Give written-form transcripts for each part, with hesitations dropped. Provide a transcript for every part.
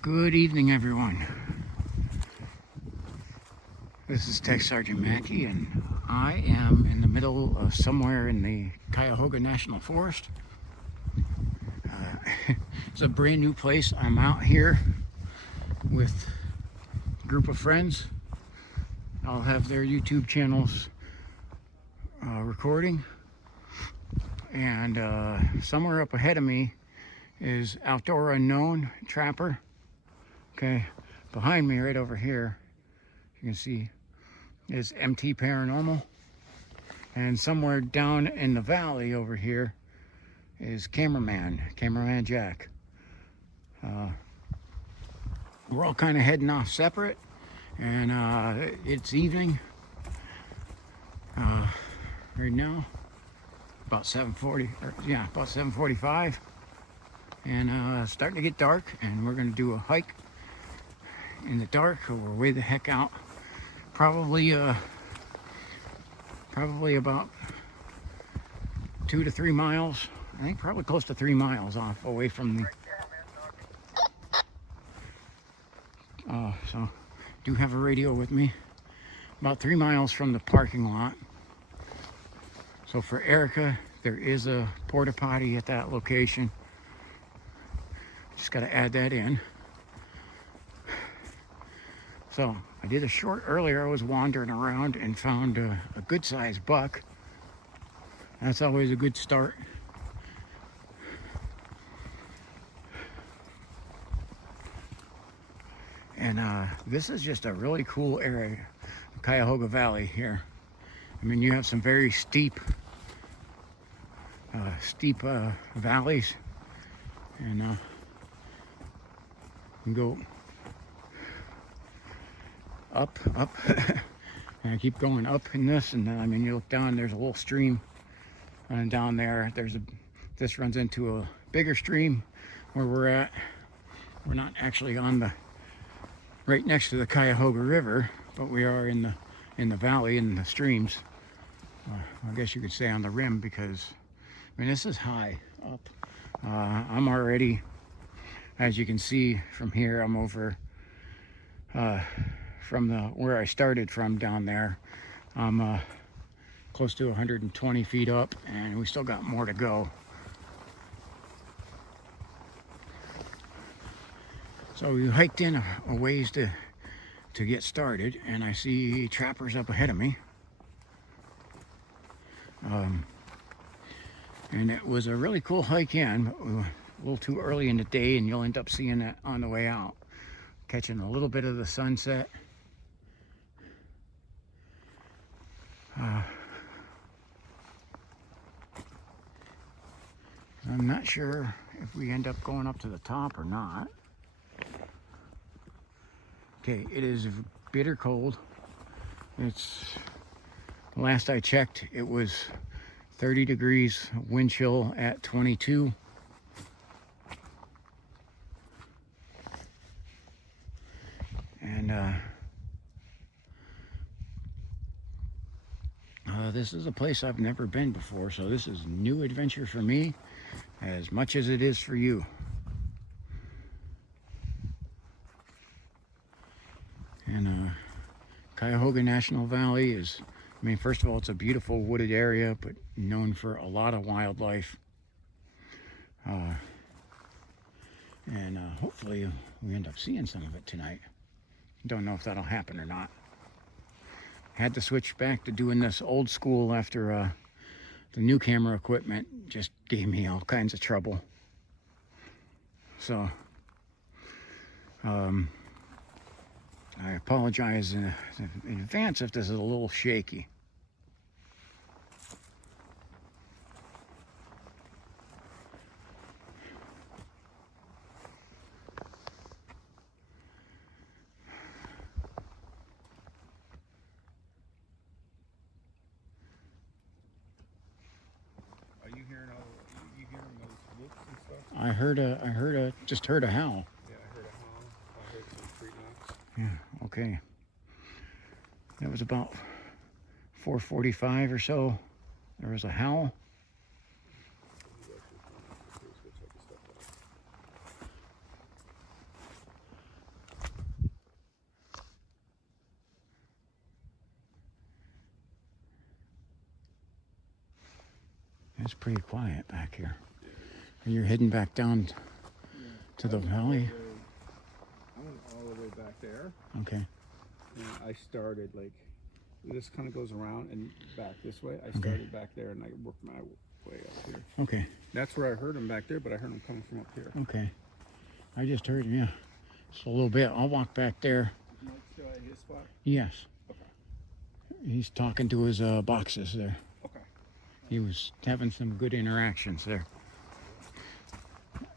Good evening, everyone. This is Tech Sergeant Mackey, and I am in the middle of somewhere in the Cuyahoga National Forest. It's a brand new place. I'm out here with a group of friends. I'll have their YouTube channels recording, and somewhere up ahead of me is Outdoor Unknown Trapper. Okay, behind me right over here, you can see is MT Paranormal, and somewhere down in the valley over here is Cameraman Jack. We're all kind of heading off separate, and it's evening right now, about 7:40. About 7:45, and it's starting to get dark, and we're going to do a hike in the dark. We're way the heck out. Probably about 2 to 3 miles. I think probably close to 3 miles off away from the. So do have a radio with me. About 3 miles from the parking lot. So for Erica, there is a porta potty at that location. Just got to add that in. So I did a short earlier. I was wandering around and found a good sized buck. That's always a good start. And this is just a really cool area, Cuyahoga Valley here. I mean, you have some very steep valleys, and you can go up, and I keep going up in this, and then I mean, you look down, there's a little stream, and down there, this runs into a bigger stream where we're at. We're not actually on the right next to the Cuyahoga River, but we are in the valley, in the streams. I guess you could say on the rim, because I mean, this is high up. I'm already, as you can see from here, I'm over from where I started from down there. I'm close to 120 feet up, and we still got more to go. So we hiked in a ways to get started, and I see trappers up ahead of me. And it was a really cool hike in, but a little too early in the day, and you'll end up seeing that on the way out. Catching a little bit of the sunset. I'm not sure if we end up going up to the top or not. Okay, it is bitter cold. It's, last I checked, it was 30 degrees, wind chill at 22. And this is a place I've never been before, so this is a new adventure for me as much as it is for you. And Cuyahoga National Valley is, I mean, first of all, it's a beautiful wooded area, but known for a lot of wildlife. And hopefully we end up seeing some of it tonight. Don't know if that'll happen or not. Had to switch back to doing this old school after the new camera equipment just gave me all kinds of trouble. So I apologize in advance if this is a little shaky. I just heard a howl. Yeah, I heard a howl. I heard some street knocks. Yeah, okay. It was about 4:45 or so. There was a howl. It's pretty quiet back here. And you're heading back down to the valley? I went all the way back there. Okay. And I started like, this kind of goes around and back this way. I started back there and I worked my way up here. Okay. That's where I heard him back there, but I heard him coming from up here. Okay. I just heard him, yeah. Just a little bit. I'll walk back there. Is Mike still at his spot? Yes. Okay. He's talking to his boxes there. Okay. He was having some good interactions there.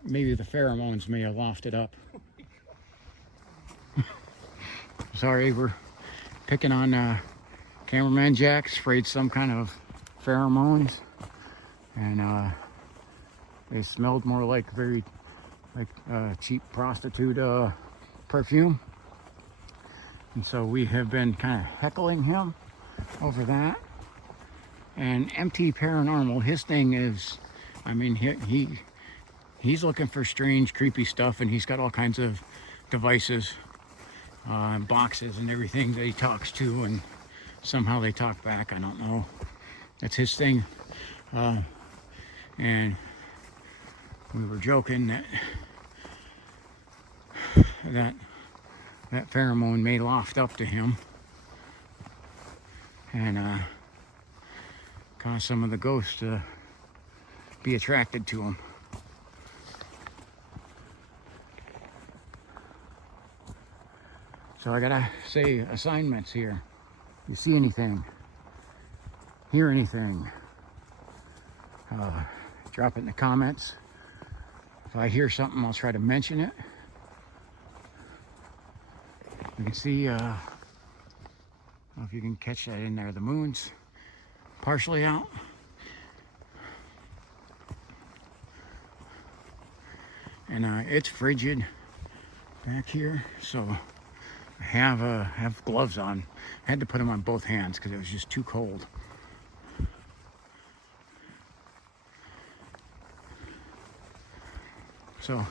Maybe the pheromones may have lofted up. Sorry, we're picking on cameraman Jack. Sprayed some kind of pheromones, and they smelled more like cheap prostitute perfume. And so we have been kind of heckling him over that. And MT Paranormal, his thing is, I mean, he's looking for strange, creepy stuff, and he's got all kinds of devices, boxes and everything that he talks to, and somehow they talk back. I don't know. That's his thing. And we were joking that pheromone may loft up to him and cause some of the ghosts to be attracted to him. So I gotta say assignments here. You see anything, hear anything, drop it in the comments. If I hear something, I'll try to mention it. You can see, I don't know if you can catch that in there, the moon's partially out. And it's frigid back here, so I have gloves on. I had to put them on both hands because it was just too cold. So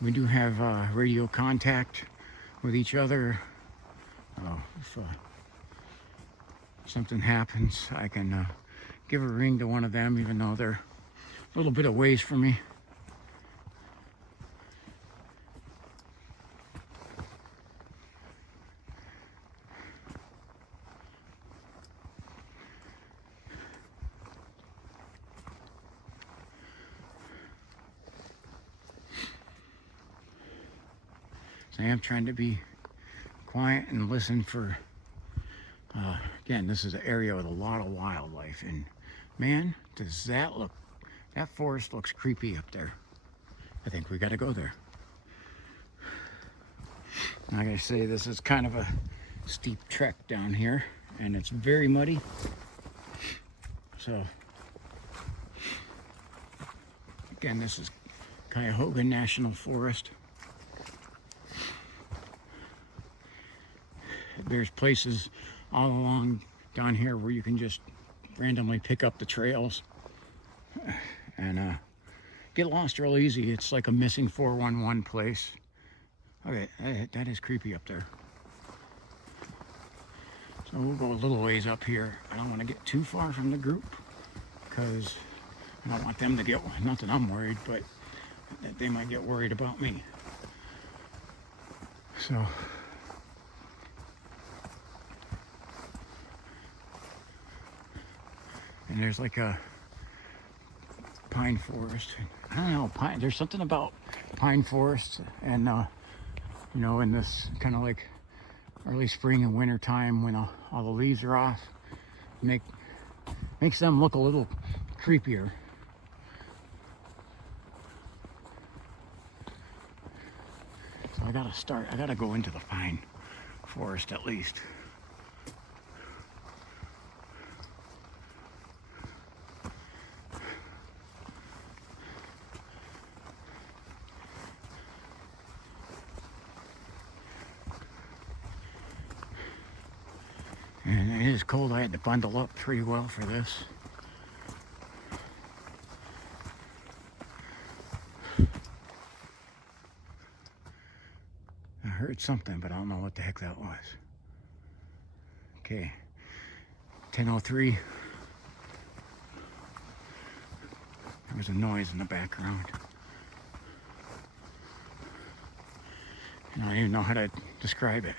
we do have radio contact with each other. If something happens, I can give a ring to one of them, even though they're a little bit of ways from me. I am trying to be quiet and listen for, again, this is an area with a lot of wildlife, and man, does that forest looks creepy up there. I think we got to go there. I gotta say, this is kind of a steep trek down here, and it's very muddy. So, again, this is Cuyahoga National Forest. There's places all along down here where you can just randomly pick up the trails and get lost real easy. It's like a missing 411 place. Okay, that is creepy up there. So we'll go a little ways up here. I don't want to get too far from the group because I don't want them to get, not that I'm worried, but that they might get worried about me. So and there's like a pine forest. I don't know, there's something about pine forests and you know, in this kind of like early spring and winter time when all the leaves are off, makes them look a little creepier. So I gotta go into the pine forest at least. And it is cold. I had to bundle up pretty well for this. I heard something, but I don't know what the heck that was. Okay, 10:03. There was a noise in the background. I don't even know how to describe it.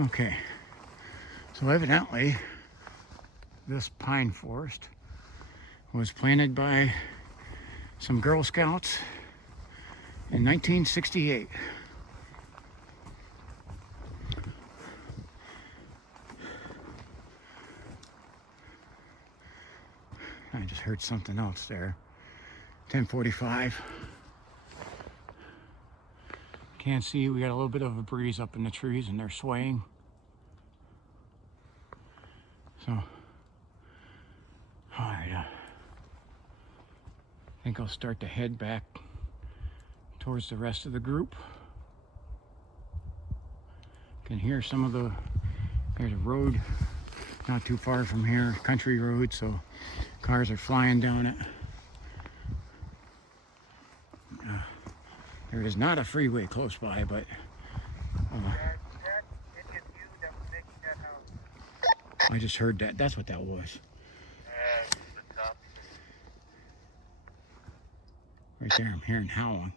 Okay, so evidently this pine forest was planted by some Girl Scouts in 1968. I just heard something else there. 10:45. Can't see, we got a little bit of a breeze up in the trees and they're swaying. So, I think I'll start to head back towards the rest of the group. Can hear some of there's a road not too far from here, country road, so cars are flying down it. There is not a freeway close by, but I just heard that. That's what that was. Right there, I'm hearing howling.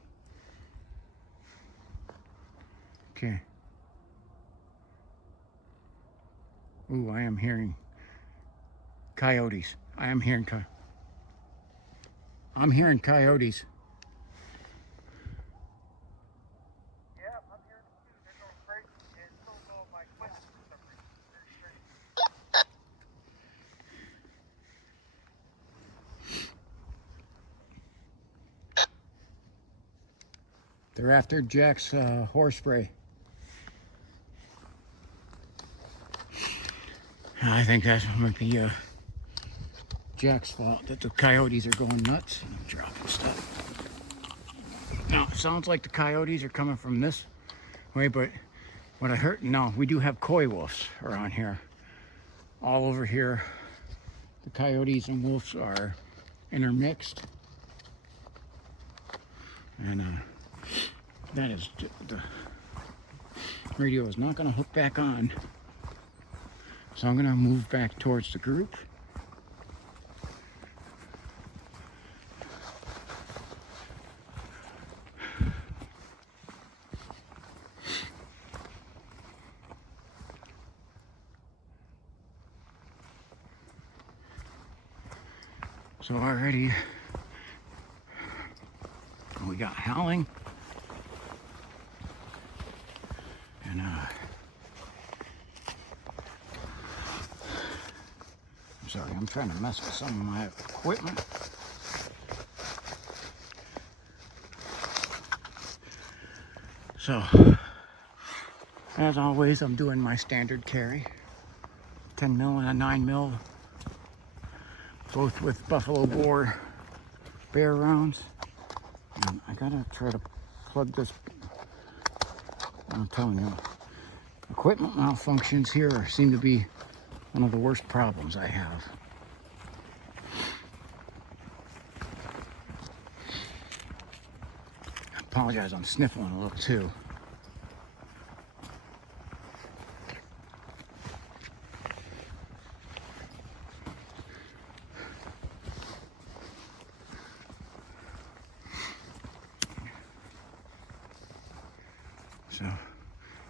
Okay. Ooh, I am hearing coyotes. I'm hearing coyotes. They're after Jack's horse spray. I think that might be Jack's fault that the coyotes are going nuts. I'm dropping stuff. Now, it sounds like the coyotes are coming from this way, but what I heard, no, we do have coy wolves around here. All over here, the coyotes and wolves are intermixed. And that is, the radio is not going to hook back on. So I'm going to move back towards the group. So already we got howling. And I'm sorry, I'm trying to mess with some of my equipment. So, as always, I'm doing my standard carry. 10 mil and a 9 mil. Both with buffalo bore bear rounds. And I gotta try to plug this. I'm telling you, equipment malfunctions here seem to be one of the worst problems I have. I apologize, I'm sniffling a little too. So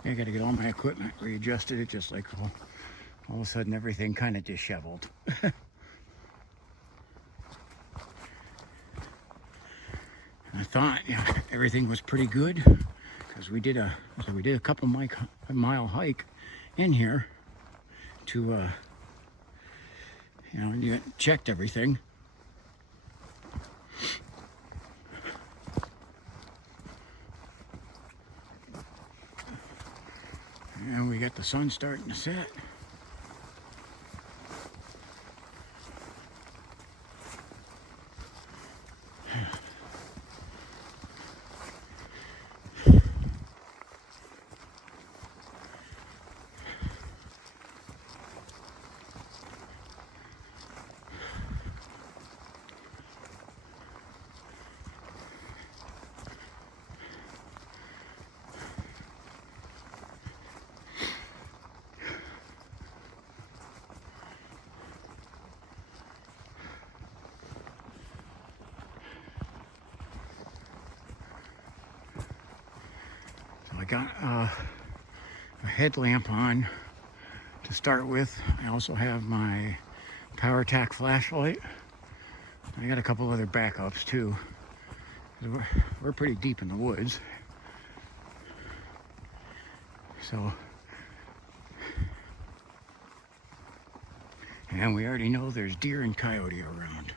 I got to get all my equipment readjusted. It just like all of a sudden everything kind of disheveled. I thought everything was pretty good because we did a couple mile hike in here to you checked everything. And we got the sun starting to set. I got a headlamp on to start with. I also have my power tack flashlight. I got a couple other backups too. We're pretty deep in the woods. So, and we already know there's deer and coyote around.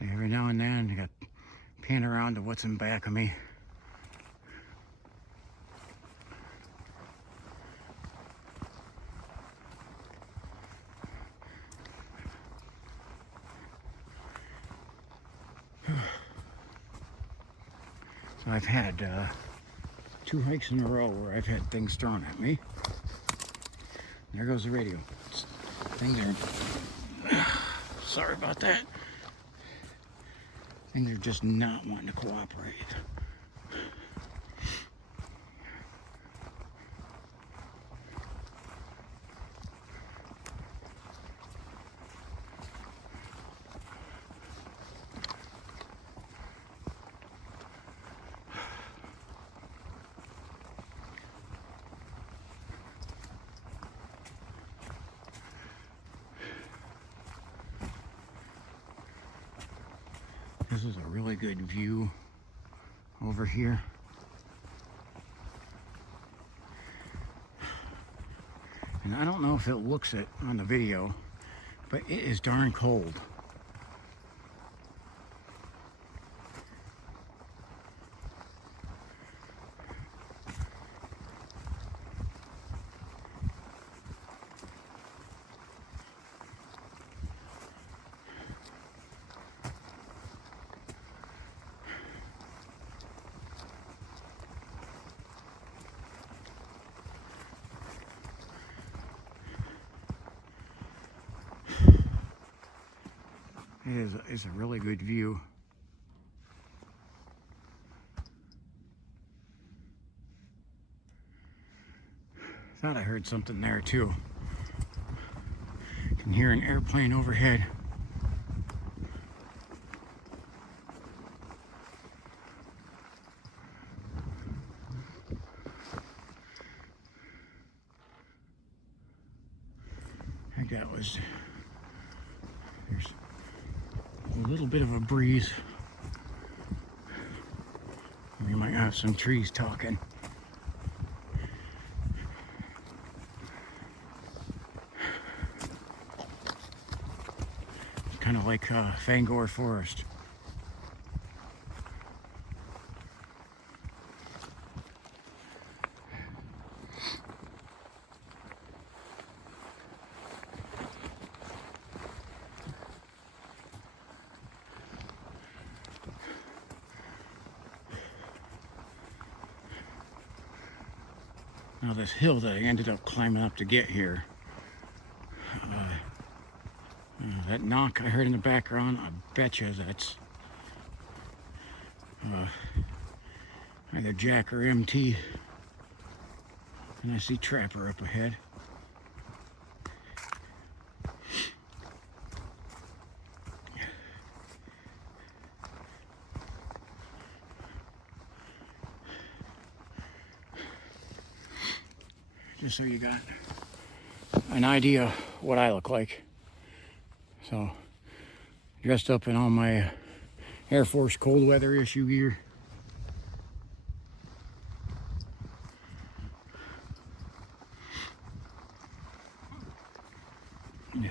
So every now and then I got pan around to what's in back of me. So I've had 2 hikes in a row where I've had things thrown at me. There goes the radio. Things are, sorry about that. Things are just not wanting to cooperate. This is a really good view over here. And I don't know if it looks it on the video, but it is darn cold. It's a really good view. Thought I heard something there too. Can hear an airplane overhead. I think that was, there's a little bit of a breeze. We might have some trees talking. It's kind of like Fangor Forest. Now this hill that I ended up climbing up to get here, that knock I heard in the background, I bet you that's either Jack or MT. And I see Trapper up ahead. Just so you got an idea what I look like. So, dressed up in all my Air Force cold weather issue gear. Yeah.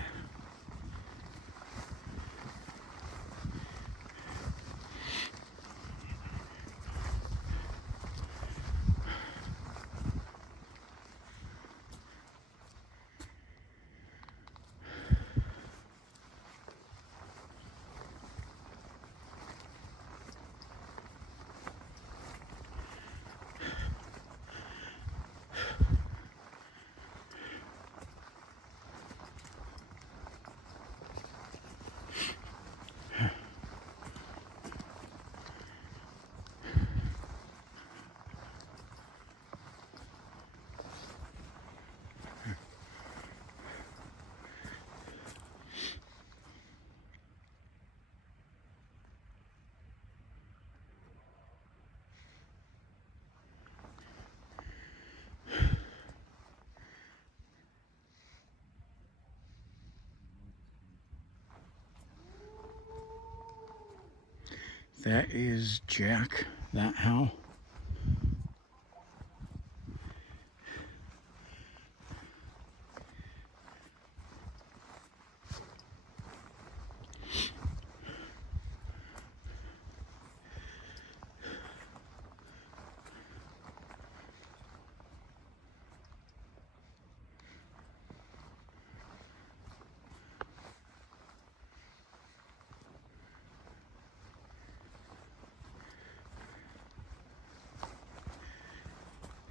That is Jack. That how?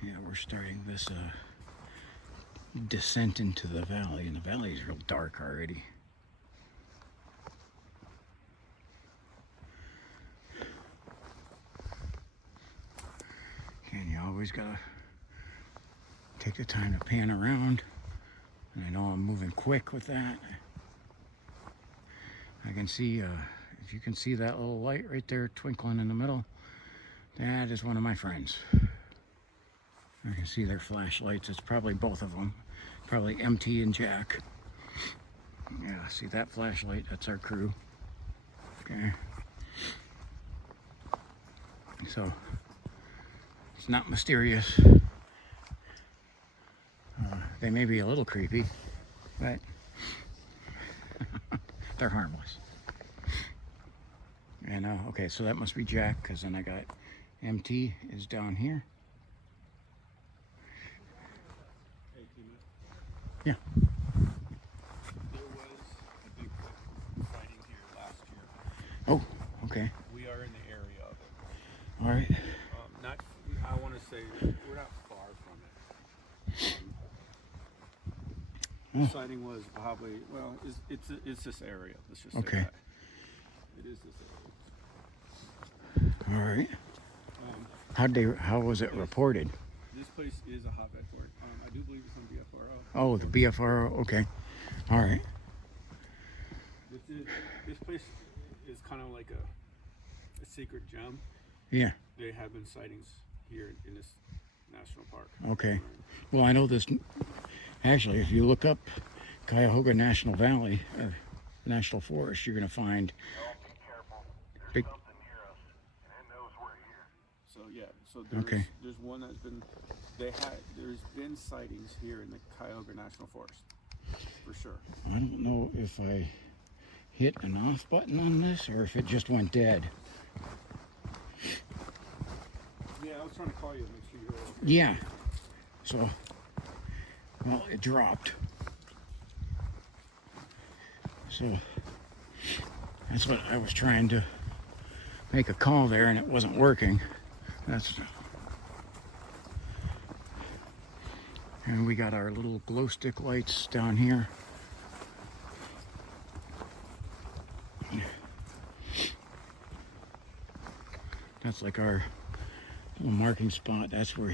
Yeah, we're starting this descent into the valley, and the valley is real dark already. And you always gotta take the time to pan around. And I know I'm moving quick with that. I can see, if you can see that little light right there twinkling in the middle, that is one of my friends. I can see their flashlights. It's probably both of them. Probably MT and Jack. Yeah, see that flashlight? That's our crew. Okay. So, it's not mysterious. They may be a little creepy, but they're harmless. And okay, so that must be Jack, because then I got MT is down here. Yeah. There was a big sighting here last year. Oh, okay. We are in the area of it. All right. Not, I want to say we're not far from it. The sighting was probably, well, it's this area. Let's just say Okay. that. It is this area. All right. How was it reported? This place is a hotbed for it. I do believe it's on BFRO. Oh, the BFRO. Okay. All right. This place is kind of like a secret gem. Yeah. There have been sightings here in this national park. Okay. Well, I know this. Actually, if you look up Cuyahoga National Valley, National Forest, you're going to find big. So yeah, so there's one that's been there's been sightings here in the Cuyahoga National Forest, for sure. I don't know if I hit an off button on this or if it just went dead. Yeah, I was trying to call you to make sure you were okay. Yeah. So, well, it dropped. So that's what I was trying to make a call there, and it wasn't working. And we got our little glow stick lights down here. That's like our little marking spot. That's where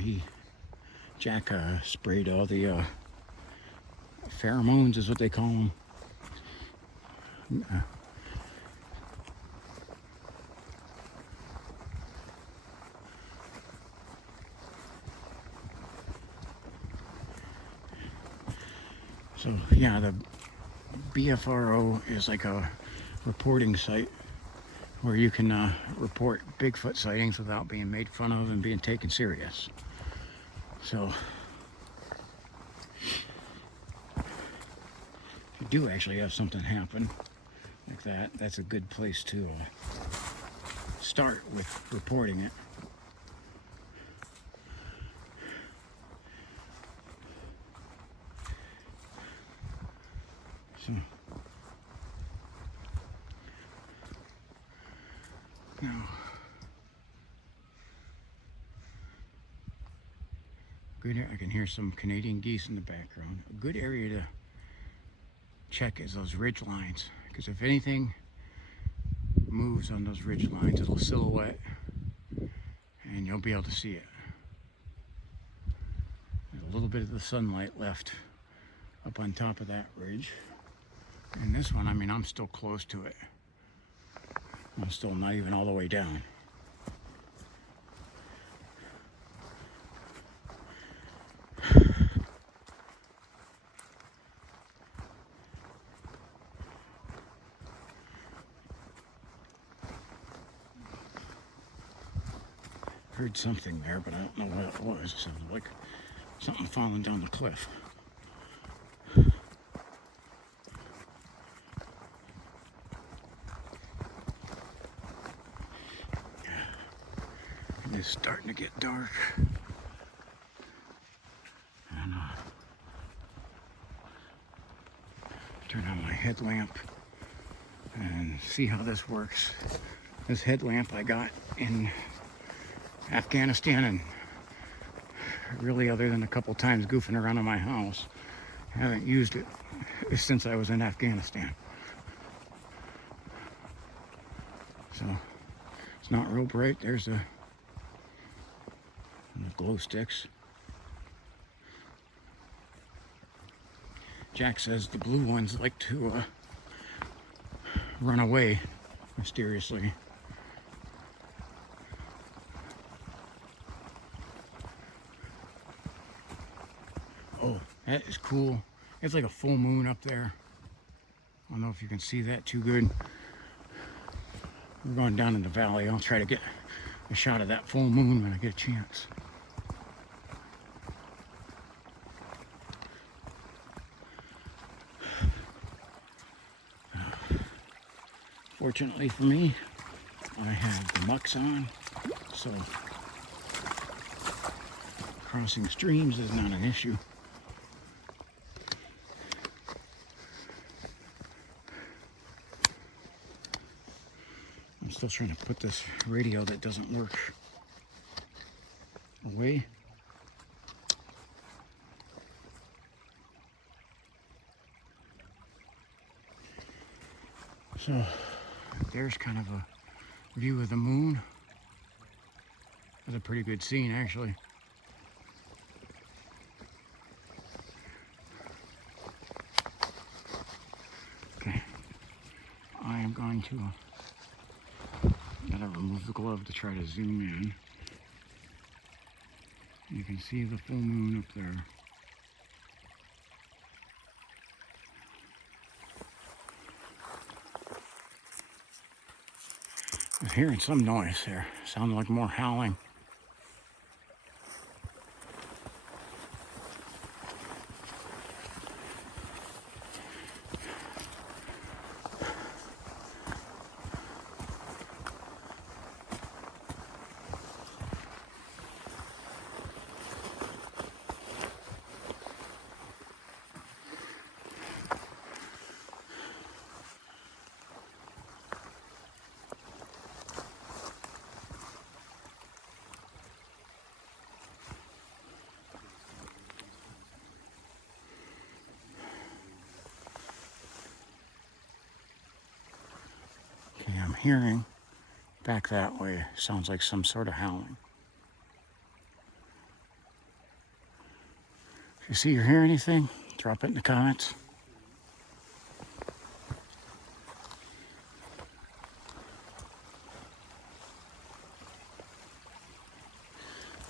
Jack sprayed all the pheromones, is what they call them. So yeah, the BFRO is like a reporting site where you can report Bigfoot sightings without being made fun of and being taken serious. So if you do actually have something happen like that, that's a good place to start with reporting it. So now, good. I can hear some Canadian geese in the background. A good area to check is those ridge lines, because if anything moves on those ridge lines, it'll silhouette, and you'll be able to see it. There's a little bit of the sunlight left up on top of that ridge. And this one, I mean, I'm still close to it. I'm still not even all the way down. heard something there, but I don't know what it was. It sounded like something falling down the cliff. It's starting to get dark. And turn on my headlamp and see how this works. This headlamp I got in Afghanistan, and really, other than a couple times goofing around in my house, I haven't used it since I was in Afghanistan. So it's not real bright. There's the glow sticks. Jack says the blue ones like to run away mysteriously. Oh, that is cool. It's like a full moon up there. I don't know if you can see that too good. We're going down in the valley. I'll try to get a shot of that full moon when I get a chance. Fortunately for me, I have the mucks on, so crossing streams is not an issue. I'm still trying to put this radio that doesn't work away. So there's kind of a view of the moon. That's a pretty good scene, actually. Okay, I am going to gotta remove the glove to try to zoom in. You can see the full moon up there. I'm hearing some noise here. Sounds like more howling. Okay, I'm hearing back that way. Sounds like some sort of howling. If you see or hear anything, drop it in the comments.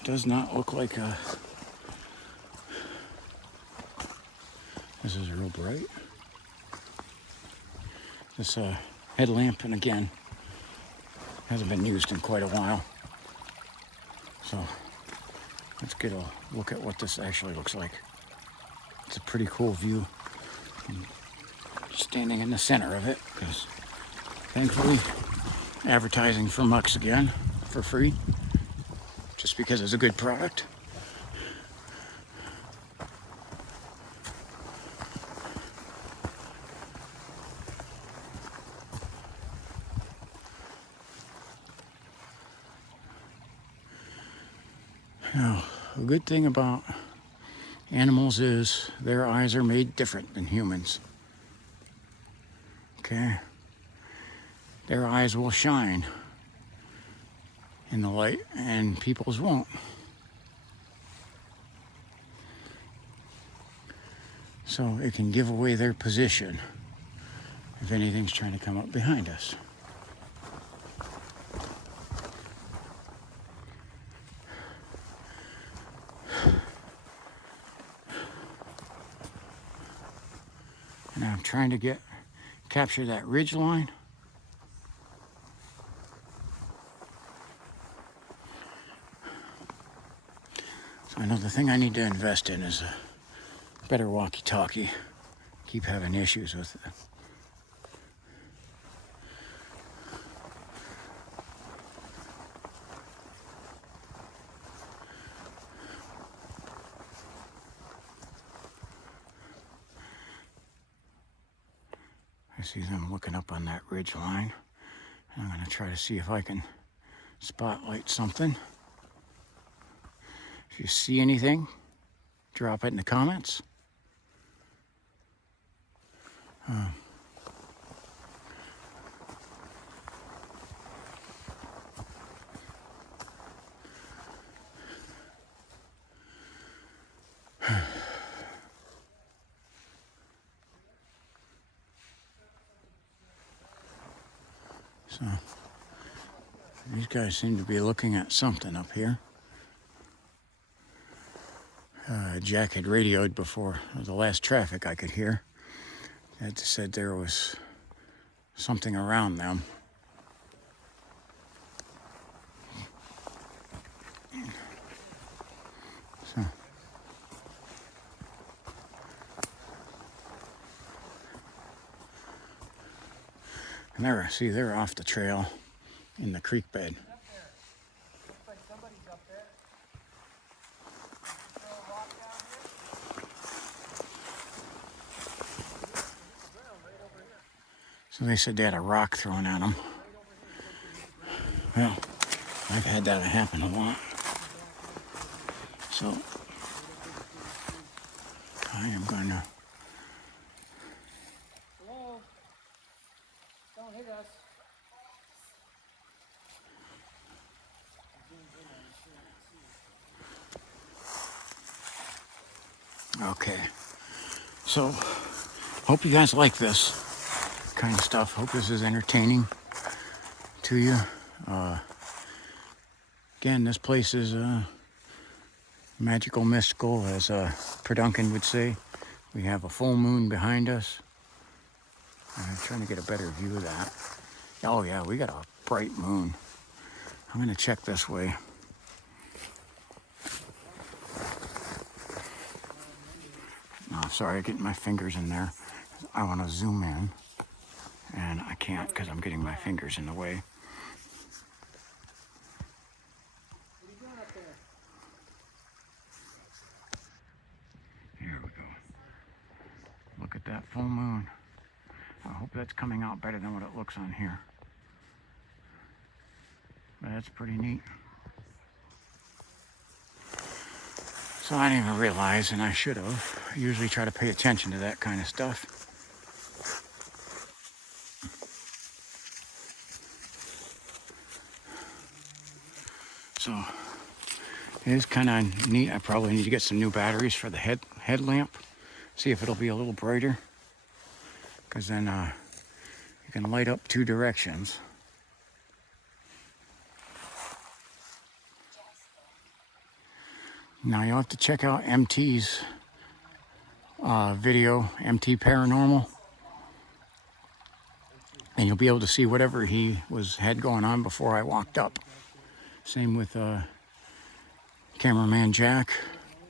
Does not look like a... This is real bright. This headlamp, and again, hasn't been used in quite a while. So let's get a look at what this actually looks like. It's a pretty cool view. I'm standing in the center of it because thankfully advertising for Mux again for free, just because it's a good product. Now, a good thing about animals is their eyes are made different than humans. Okay? Their eyes will shine in the light and people's won't. So it can give away their position if anything's trying to come up behind us. And I'm trying to capture that ridge line. So I know the thing I need to invest in is a better walkie-talkie. Keep having issues with it. I see them looking up on that ridge line. I'm going to try to see if I can spotlight something. If you see anything, drop it in the comments. So these guys seem to be looking at something up here. Jack had radioed before the last traffic I could hear. It said there was something around them. So and there, see, they're off the trail in the creek bed. So they said they had a rock thrown at them. Well, I've had that happen a lot. So I am going to. Hello? Don't hit us. Okay. So, hope you guys like this kind of stuff. Hope this is entertaining to you. Again, this place is magical, mystical, as Perduncan would say. We have a full moon behind us. I'm trying to get a better view of that. Oh yeah, we got a bright moon. I'm gonna check this way. Oh, sorry, I'm getting my fingers in there. I want to zoom in, and I can't because I'm getting my fingers in the way. What are you doing up there? Here we go. Look at that full moon. I hope that's coming out better than what it looks on here. But that's pretty neat. So I didn't even realize, and I should have. I usually try to pay attention to that kind of stuff. So it is kind of neat. I probably need to get some new batteries for the headlamp. See if it'll be a little brighter. Because then you can light up two directions. Now you'll have to check out MT's video, MT Paranormal. And you'll be able to see whatever he had going on before I walked up. Same with cameraman Jack,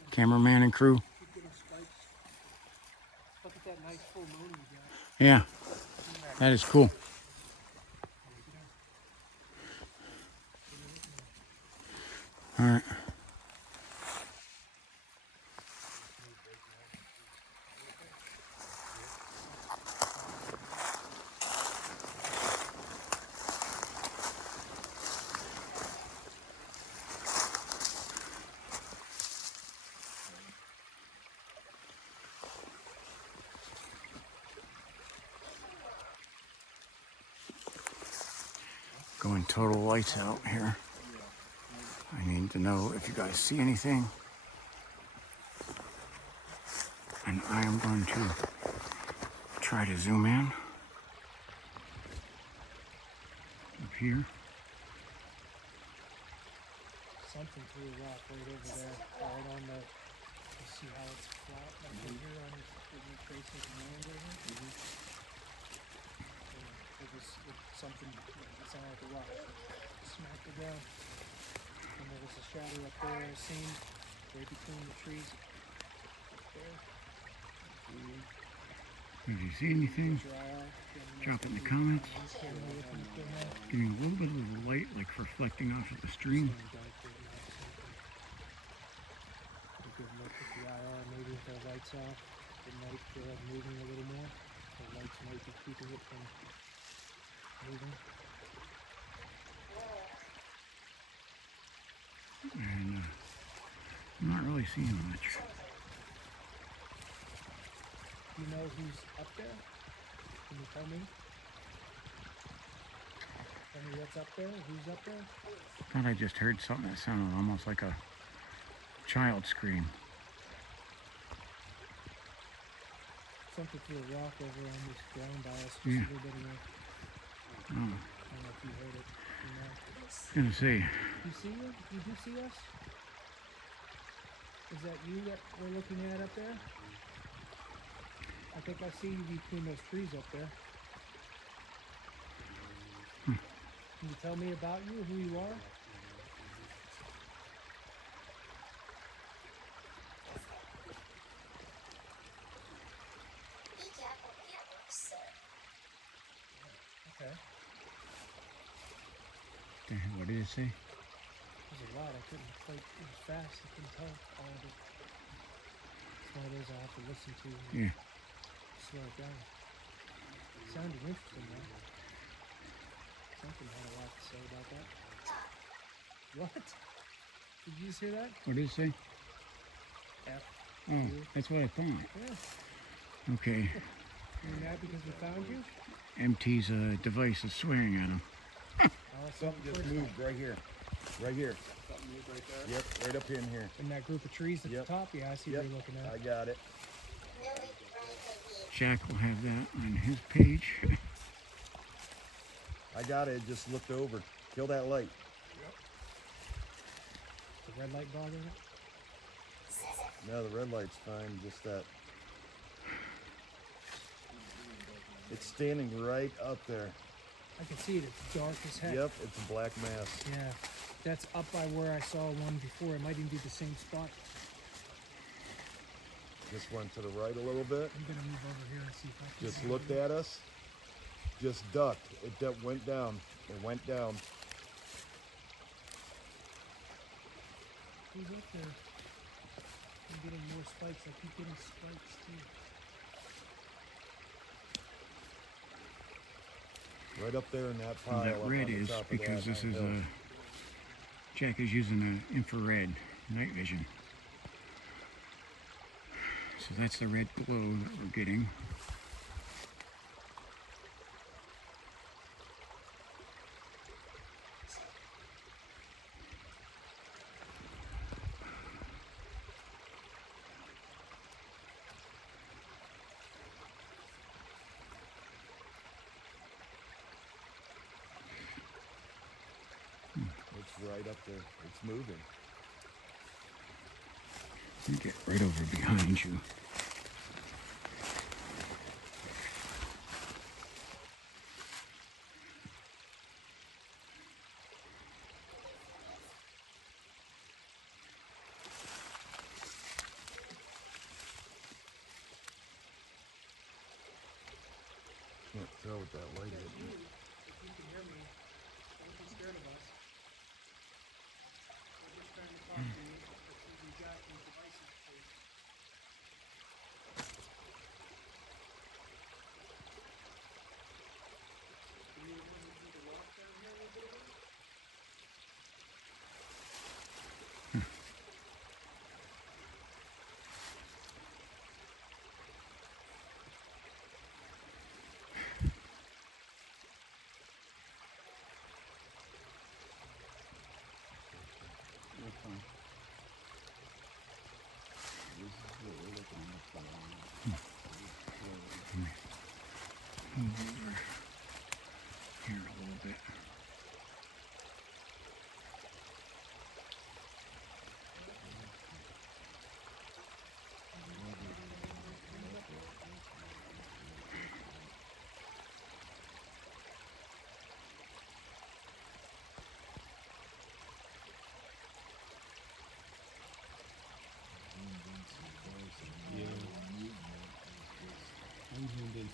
cameraman and crew. Look at that nice full moon you got. Yeah, that is cool. All right. Going total lights out here. I need to know if you guys see anything. And I am going to try to zoom in. Up here. Something threw a rock right over there, right on the. You see how it's flat like right here on the traces and land over here? It was something, it sounded like a rock. Smacked it down. And there was a shadow up there I seen. right between the trees. Up there. If you see anything, Dry eye. drop it in the comments. Just getting away from the thing now. Getting a little bit of the light, like reflecting off of the stream. Staying dark right now, something. A good look at the IR, maybe with our lights off. It might feel like moving a little more. The lights might be keeping it from moving. And I'm not really seeing much. You know who's up there? Can you tell me? Tell me what's up there? Who's up there? Thought I just heard something that sounded almost like a child scream. Something through a rock over on this ground by us, just Yeah. a little bit away. Oh, I don't know if you heard it. You know. gonna say, You see it? You do see us? Is that you that we're looking at up there? I think I see you between those trees up there. Can you tell me about you, who you are? Okay. what did it say? There's a lot. I couldn't quite, it was fast. I couldn't tell all of it. It's one of those I have to listen to and Yeah. slow it down. Sounded interesting though. Something had a lot to say about that. What? Did you just hear that? What did it say? F. Oh, that's what I thought. Yeah. Okay. You mad because we found you? MT's device is swearing at him. Oh, Something just moved right here. Right here. Something moved right there. Yep, right up in here. In that group of trees at Yep. the top? Yeah, I see Yep, what you're looking at. I got it. Jack will have that on his page. I got it. Just looked over. Kill that light. The red light bothering it? No, the red light's fine. Just that. It's standing right up there. I can see it. It's dark as heck. Yep, it's a black mass. Yeah. That's up by where I saw one before. It might even be the same spot. Just went to the right a little bit. I'm gonna move over here and see if I can Just see looked it. at us. Just ducked. It went down. It went down. Who's up there? I'm getting more spikes. I keep getting spikes too. Right up there in that pile. And that up red on the is top of because that this is hill. Jack is using the infrared night vision. So that's the red glow that we're getting. It's right up there. It's moving. Let me get right over behind you. Can't tell what that light is. You can hear me. Don't be scared of us. We're just trying to talk to you. That's what we got these devices for. Do you want to do the walk down here a little bit?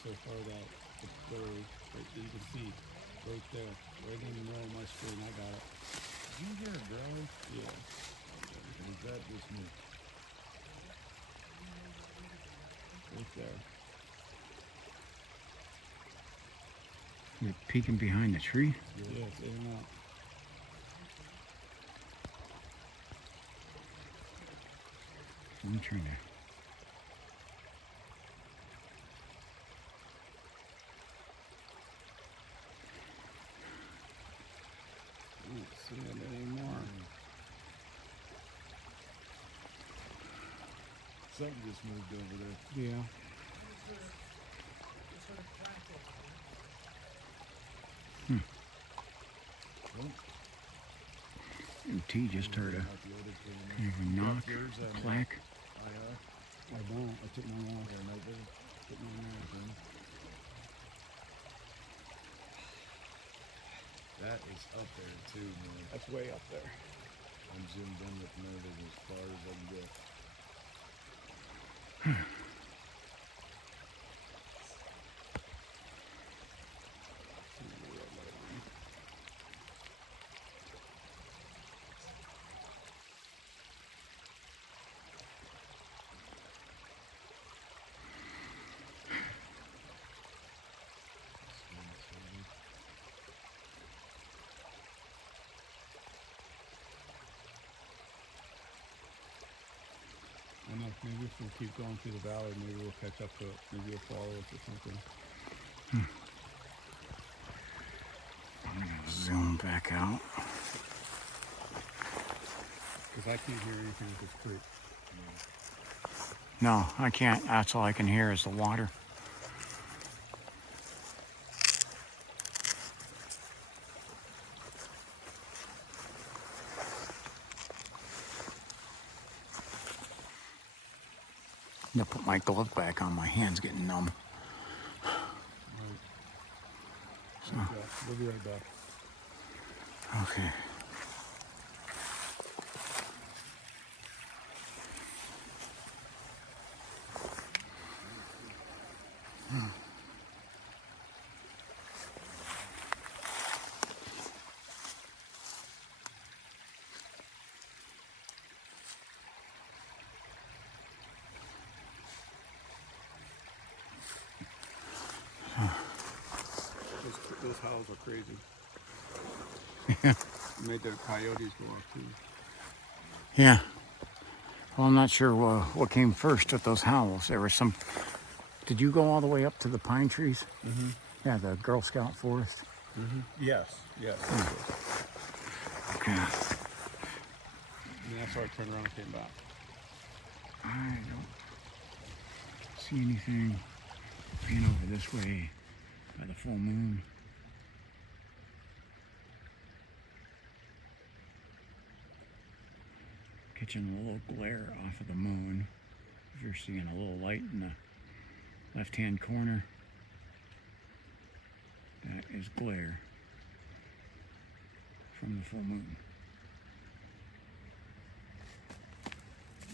so far that the bird, right, you can see right there, right in the middle of my screen. I got it. Did you hear it growling? Yeah. Or is that just me? Right there. You're peeking behind the tree. Yeah, it's in and out. I'm trying to. I don't see it anymore. Something just moved over there. Yeah. T just heard a Not the other two. kind of a knock, Yours, a clack. I don't. I took mine off. Yeah, night vision. Took mine off. That is up there too, man. That's way up there. I'm zoomed in with night vision as far as I can get. I don't know, maybe if we'll keep going through the valley, maybe we'll catch up to it. Maybe we'll follow us or something. I'm gonna zoom back out. Because I can't hear anything with this creek. No, I can't. That's all I can hear is the water. I'm gonna put my glove back on. My hand's getting numb. So. Yeah, we'll be right back. Okay. Those howls are crazy. Made the coyotes go off too. Yeah. Well, I'm not sure what came first with those howls. There was some. Did you go all the way up to the pine trees? Mm-hmm. Yeah, the Girl Scout forest. Mm-hmm. Yes. Yes. Okay. And that's why I turned around and came back. I don't see anything being over this way by the full moon. Catching a little glare off of the moon. If you're seeing a little light in the left-hand corner, that is glare from the full moon.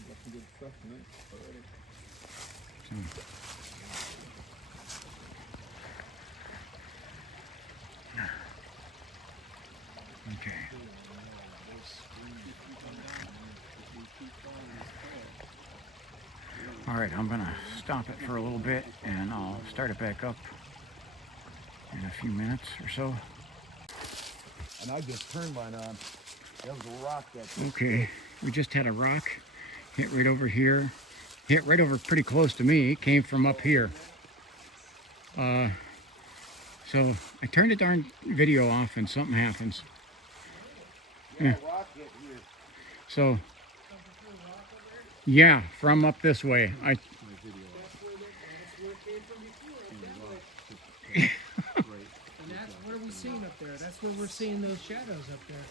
Got some good stuff tonight already. So, okay. All right, I'm gonna stop it for a little bit and I'll start it back up in a few minutes or so. And I just turned mine on. That was a rock that. Okay, we just had a rock hit right over here. Hit right over pretty close to me. It came from up here. So I turned the darn video off and something happens. Yeah, rock hit here. So, yeah, from up this way. That's where it came from before. And that's, what are we seeing up there? That's where we're seeing those shadows up there.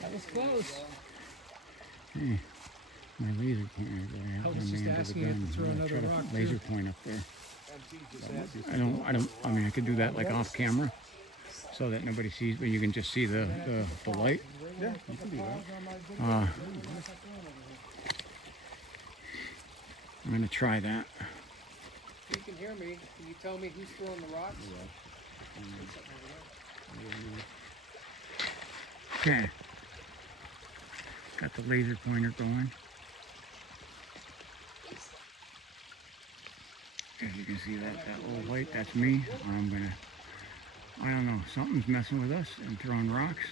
That was close. Hey, my laser pointer. I was just asking you to throw another rock, too. Laser point up there. MT just asked. I mean, I could do that like off camera so that nobody sees, but you can just see the light. Yeah, you can do that. I'm gonna try that. If you can hear me, can you tell me who's throwing the rocks? Okay. Got the laser pointer going. As you can see that little light, that's me. I don't know, something's messing with us and throwing rocks.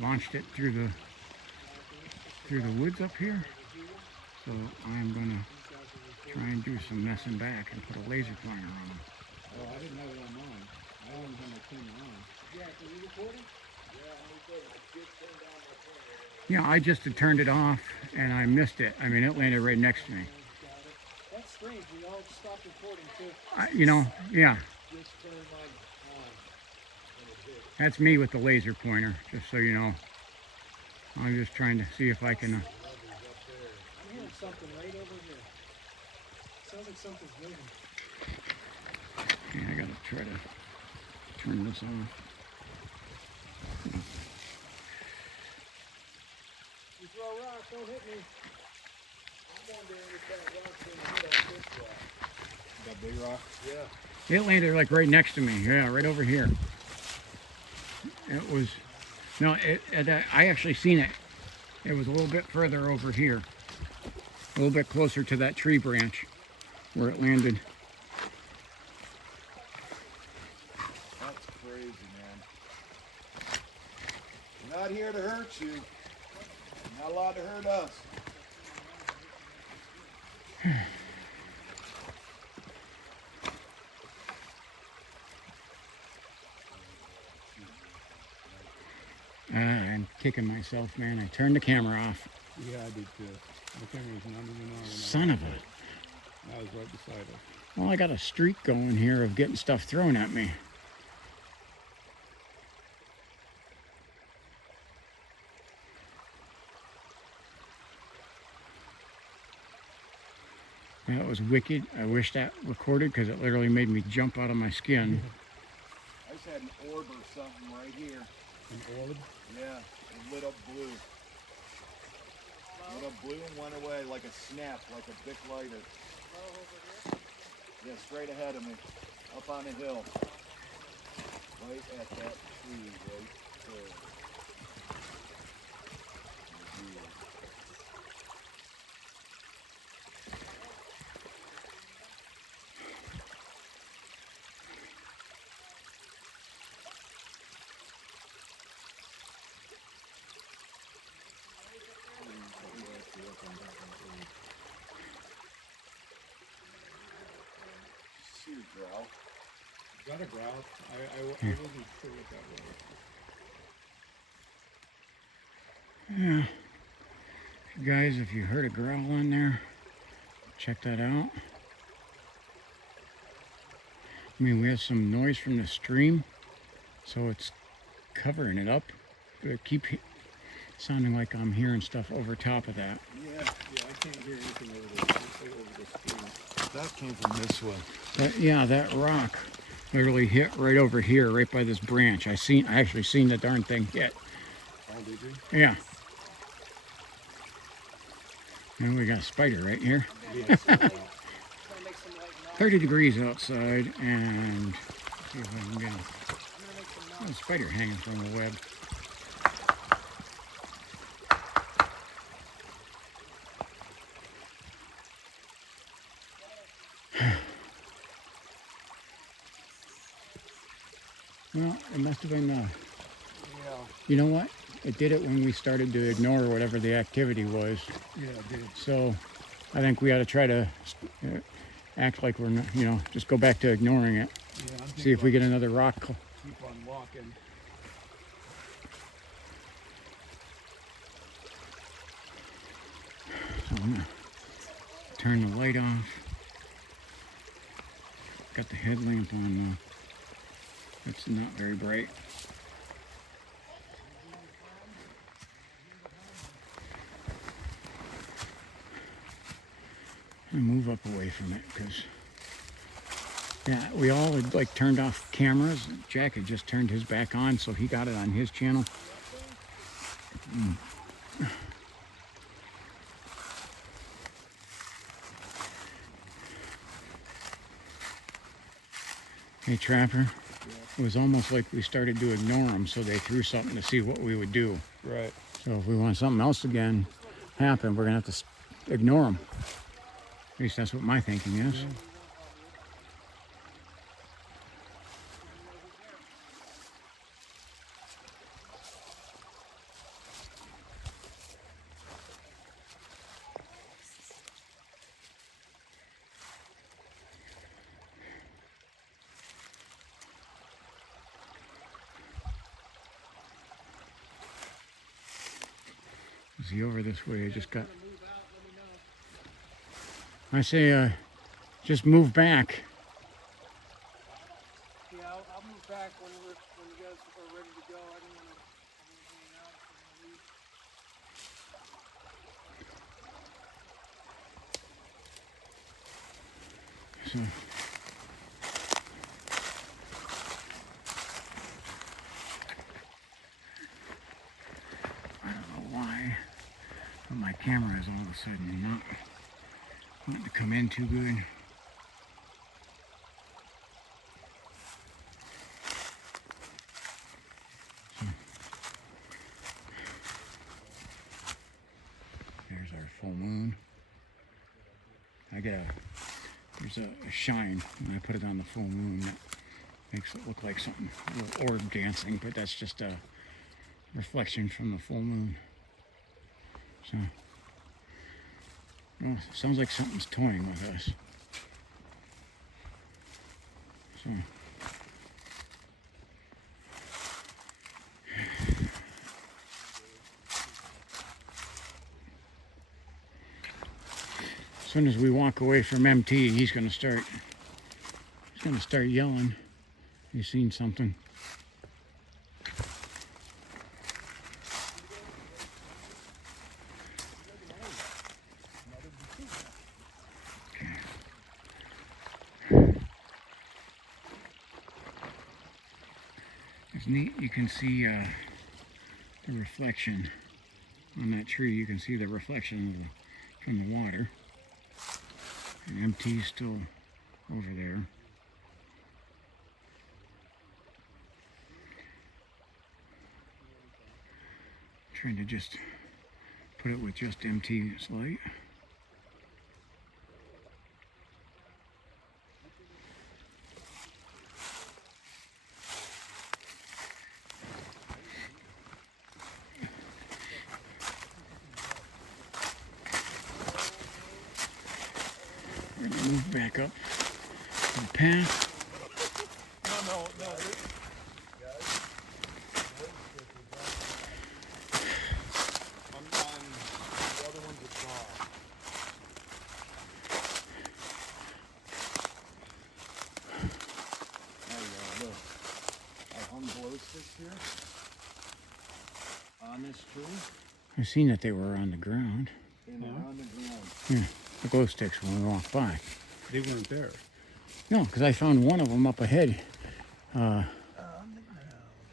Launched it through the woods up here. So I'm gonna try and do some messing back and put a laser pointer on them. Oh, I didn't have it on mine. I don't have my camera on. Yeah, can you record it? Yeah, I just had turned it off and I missed it. I mean, it landed right next to me. That's strange. We all stopped recording too. Yeah, Just turned mine on. that's me with the laser pointer, just so you know. I'm just trying to see if I can... I'm hearing something right over here. Sounds like something's moving. I gotta try to turn this on. You throw a rock, don't hit me. I'm wondering if that rock's gonna hit on this rock. That big rock? Yeah. It landed like right next to me. Yeah, right over here. It was... No, I actually seen it. It was a little bit further over here. A little bit closer to that tree branch where it landed. That's crazy, man. We're not here to hurt you. You're not allowed to hurt us. I'm kicking myself, man. I turned the camera off. Yeah, I did too. The camera was not even on. Son of a... I was right beside her. Well, I got a streak going here of getting stuff thrown at me. That was wicked. I wish that recorded because it literally made me jump out of my skin. I just had an orb or something right here. An orb? Yeah, it lit up blue. Lit up blue and went away like a snap, like a big lighter. Yeah, straight ahead of me, up on the hill. Right at that tree right there. See a growl. Is that a growl? I wasn't sure what that was. Yeah. Guys, if you heard a growl in there, check that out. I mean, we have some noise from the stream, so it's covering it up. But it keep sounding like I'm hearing stuff over top of that. Yeah, I can't hear anything over the screen. That came from this way. That rock literally hit right over here, right by this branch. I actually seen the darn thing hit. Oh, did you? Yeah. And we got a spider right here. Yes. 30 degrees outside, and see if I can get a spider hanging from the web. Well, it must have been, you know what? It did it when we started to ignore whatever the activity was. Yeah, it did. So I think we ought to try to act like we're not, just go back to ignoring it. Yeah, See if we get another rock. keep on walking. So I'm gonna turn the light off. Got the headlamp on though. It's not very bright. And move up away from it because we all had turned off cameras. Jack had just turned his back on, so he got it on his channel. Hey, Trapper. It was almost like we started to ignore them, so they threw something to see what we would do. Right. So if we want something else again happen, we're gonna have to ignore them. At least that's what my thinking is. Yeah. Is he over this way? I just got. I say, just move back. Yeah, I'll move back when you guys are ready to go. I don't want to hang out and leave. So. I don't know why, but my camera is all of a sudden not wanting to come in too good. So, there's our full moon. There's a shine when I put it on the full moon that makes it look like something, a little orb dancing, but that's just a reflection from the full moon. So, well, sounds like something's toying with us. So, as soon as we walk away from MT, he's gonna start yelling. He's seen something. It's neat. You can see the reflection on that tree. You can see the reflection from the water. And MT's still over there. Trying to just put it with just MT's light. We're gonna move back up the path. No. The other one's a dog. There you go, look. I hung glow sticks here on this tree, I've seen that they were on the ground. and they're on the ground. Yeah, the glow sticks when we walked by. They weren't there. No, because I found one of them up ahead.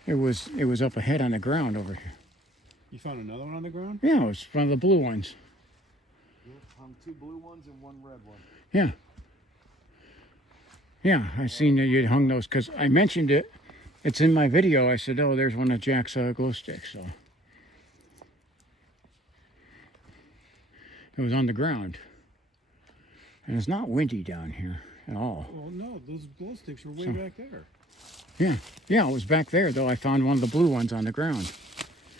It was up ahead on the ground over here. You found another one on the ground? Yeah, it was one of the blue ones. Yep, hung 2 blue ones and 1 red one. Yeah. Yeah, I seen that you'd hung those because I mentioned it. It's in my video. I said, oh, there's one of Jack's glow sticks. So it was on the ground. And it's not windy down here at all. Well, no, those glow sticks were way So- back there. Yeah, it was back there, though. I found one of the blue ones on the ground.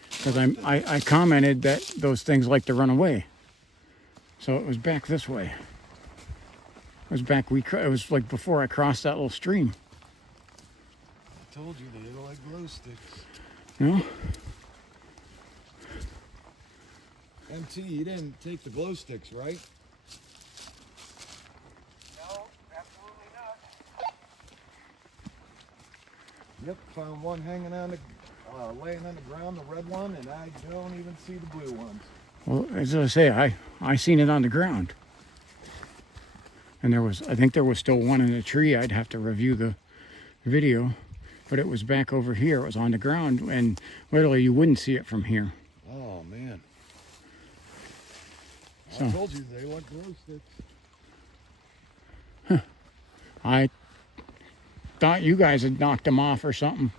Because I commented that those things like to run away. So it was back this way. It was back, it was like before I crossed that little stream. I told you they were like glow sticks. You know? MT, you didn't take the glow sticks, right? No, absolutely not. Yep, found one hanging on the, laying on the ground, the red one, and I don't even see the blue ones. Well, as I say, I seen it on the ground. And I think there was still one in the tree. I'd have to review the video. But it was back over here. It was on the ground. And literally, you wouldn't see it from here. Oh, man. So- I told you they look glow sticks. I thought you guys had knocked them off or something.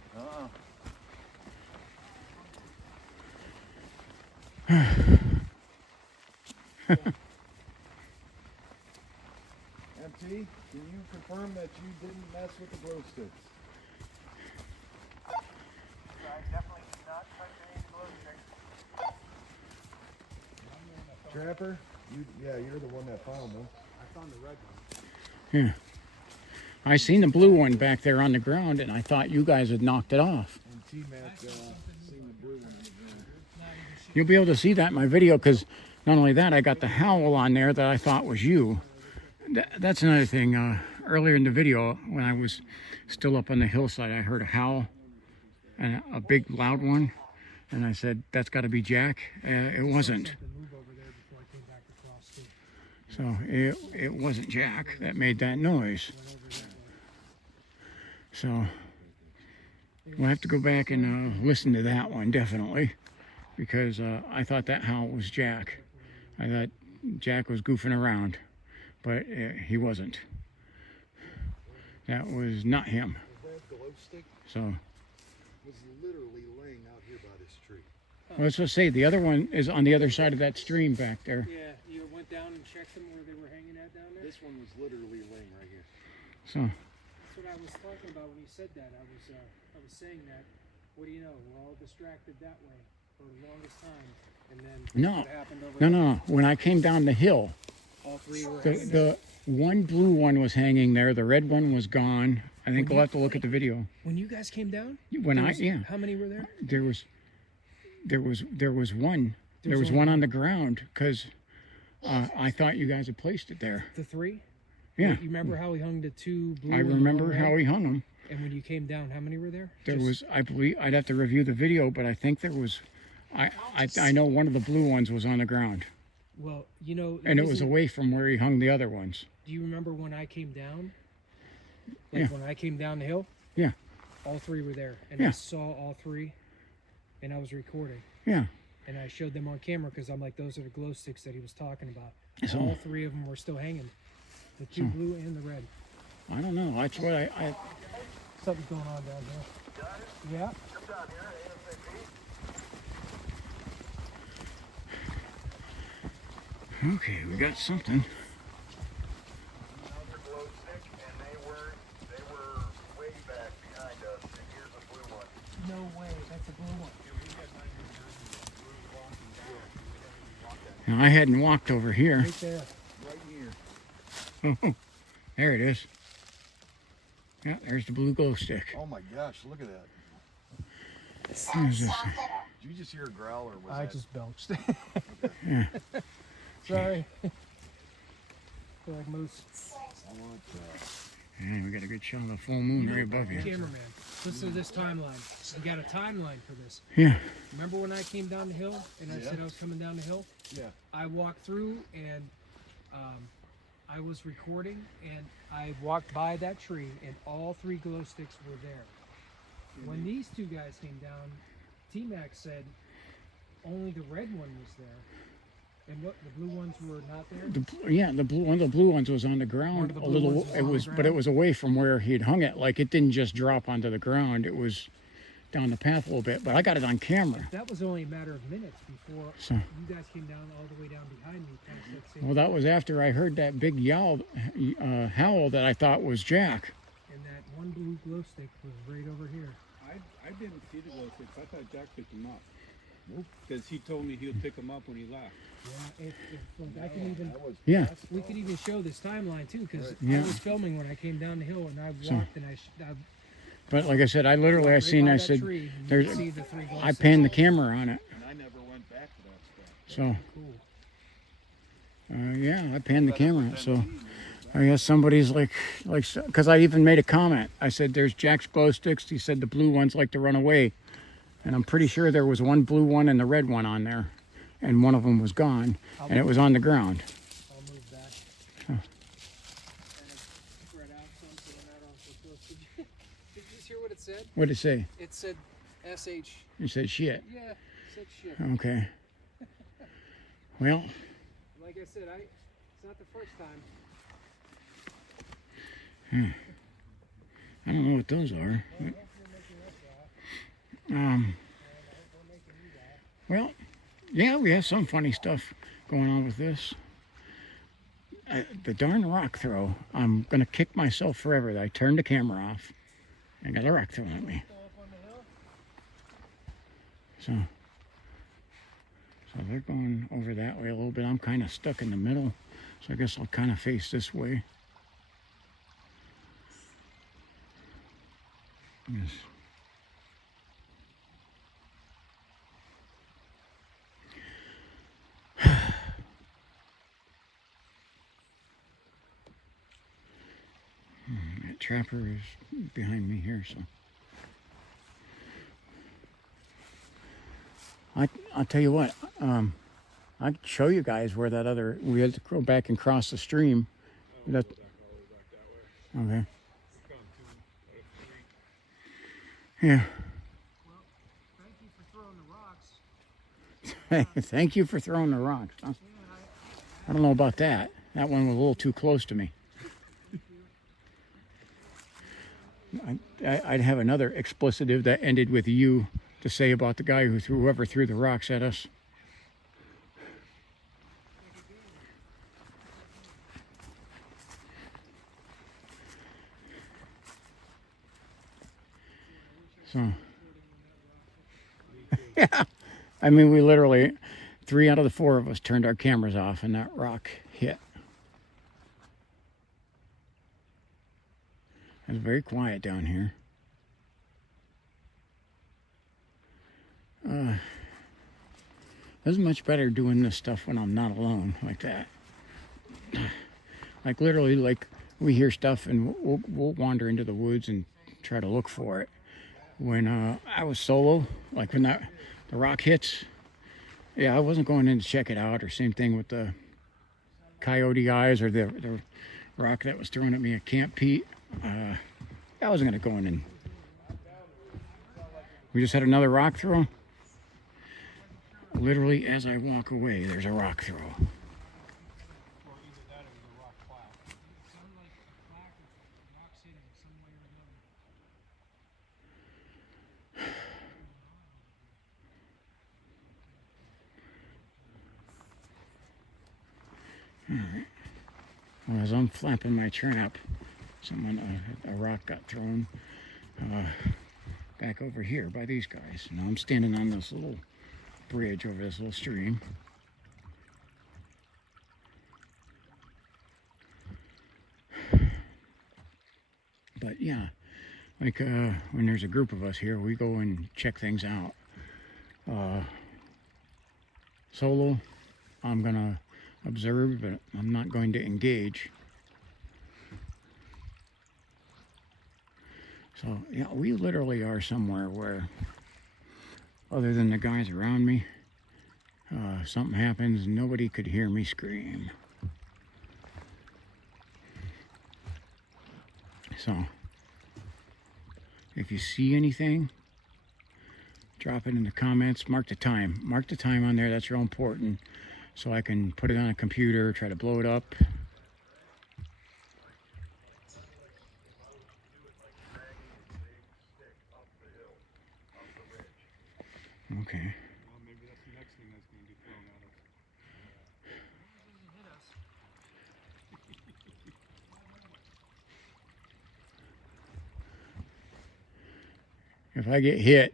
MT, can you confirm that you didn't mess with the glow sticks? I definitely did not touch any glow sticks. Trapper, you're the one that found them. I found the red one. Yeah. I seen the blue one back there on the ground, and I thought you guys had knocked it off. And T-Mac seen the blue one on the ground. You'll be able to see that in my video, because not only that, I got the howl on there that I thought was you. That's another thing. Earlier in the video, when I was still up on the hillside, I heard a howl, and a big loud one, and I said, that's got to be Jack. It wasn't. So it wasn't Jack that made that noise. So we'll have to go back and listen to that one, definitely, because I thought that howl was Jack. I thought Jack was goofing around, but he wasn't. That was not him. That glow stick So was literally laying out here by this tree. well, let's just say the other one is on the other side of that stream back there. Yeah, you went down and checked them where they were hanging at down there? This one was literally laying right here. So That's what I was talking about when you said that. I was saying that. What do you know? We're all distracted that way for the longest time, and then No. what happened over no. When I came down the hill, all three were hanging. the one blue one was hanging there. The red one was gone. I think we'll have to look at the video. When you guys came down, When there I was- yeah, how many were there? there was one. There There's was only one on the ground because I thought you guys had placed it there. The three? Yeah, You remember how we hung the two blue? I and the remember one how red? we hung them. And when you came down, how many were there? There Just- was, I believe, I'd have to review the video, but I think there was. I know one of the blue ones was on the ground, Well, you know. and it was isn't- away from where he hung the other ones. Do you remember when I came down? Like Yeah. when I came down the hill? Yeah. All three were there, and I Yeah. saw all three, and I was recording, Yeah. and I showed them on camera because I'm like, those are the glow sticks that he was talking about. So- All three of them were still hanging, the two blue and the red. I don't know. That's what I Something's going on down here. Yeah. okay. We got something. Another glow stick, and they were way back behind us. And here's a blue one. No way, that's a blue one. Now, I hadn't walked over here. Right there. Right here. There it is. Yeah, there's the blue glow stick. Oh my gosh, look at that. What is this? Did you just hear a growl or was I that? just belched. Yeah. Sorry. Feel like moose. I want, Yeah, we got a good shot of the full moon right above you. Cameraman, listen to this timeline. We got a timeline for this. Yeah. Remember when I came down the hill and I Yeah. said I was coming down the hill? yeah. I walked through and I was recording and I walked by that tree and all three glow sticks were there. When these two guys came down, T-Mac said only the red one was there. And what, the blue ones were not there? Yeah, one of the blue ones was on the ground One of the a blue little. ones was It on the was, but ground? it was away from where he'd hung it. Like it didn't just drop onto the ground. It was down the path a little bit. But I got it on camera. That was only a matter of minutes before So, you guys came down all the way down behind me past that same well, that was after I heard that big howl that I thought was Jack. and that one blue glow stick was right over here. I didn't see the glow sticks. I thought Jack picked them up. Because he told me he would pick them up when he left. Yeah, like I can even That was Yeah. we could even show this timeline too because Yeah. I was filming when I came down the hill and I walked So- and I But like I said, I literally I right seen. by I that said, tree, and you there's. could see the three glow I sticks. panned the camera on it. and I never went back to that spot. So Cool. yeah, I panned the camera. So I guess somebody's like, because I even made a comment. I said, "There's Jack's glow sticks." He said the blue ones like to run away, and I'm pretty sure there was one blue one and the red one on there, and one of them was gone, and it was on the ground. I'll move back. Huh. And I spread out some so they're not all so close. Did you just hear what it said? What did it say? It said SH. It said shit. Yeah, it said shit. Okay. Well, Like I said, it's not the first time. I don't know what those are. Well, yeah, we have some funny stuff going on with this. The darn rock throw. I'm going to kick myself forever that I turned the camera off and got a rock thrown at me. So they're going over that way a little bit. I'm kind of stuck in the middle, so I guess I'll kind of face this way. Yes. That trapper is behind me here, so I'll tell you what. I could show you guys where that other. We had to go back and cross the stream. That. Okay. Yeah. Well, thank you for throwing the rocks. Thank you for throwing the rocks. Huh? I don't know about that. That one was a little too close to me. I'd have another explicitive that ended with "you" to say about the guy whoever threw the rocks at us. So, yeah, I mean, we literally, 3 out of the 4 of us turned our cameras off and that rock hit. It's very quiet down here. It's much better doing this stuff when I'm not alone like that. Like literally, like we hear stuff and we'll wander into the woods and try to look for it. When I was solo, like when the rock hits, yeah, I wasn't going in to check it out. Or same thing with the coyote eyes or the rock that was thrown at me at Camp Pete. I wasn't going to go in and... We just had another rock throw. Literally, as I walk away, there's a rock throw. All right. Well, as I'm flapping my trap, a rock got thrown back over here by these guys. Now I'm standing on this little bridge over this little stream. But yeah, like when there's a group of us here, we go and check things out. Solo, I'm gonna observe, but I'm not going to engage. So yeah, we literally are somewhere where, other than the guys around me, something happens and nobody could hear me scream. So if you see anything, drop it in the comments. Mark the time. Mark the time on there. That's real important. So I can put it on a computer, try to blow it up. Okay. Well, maybe that's the next thing that's going to be thrown at us. If I get hit,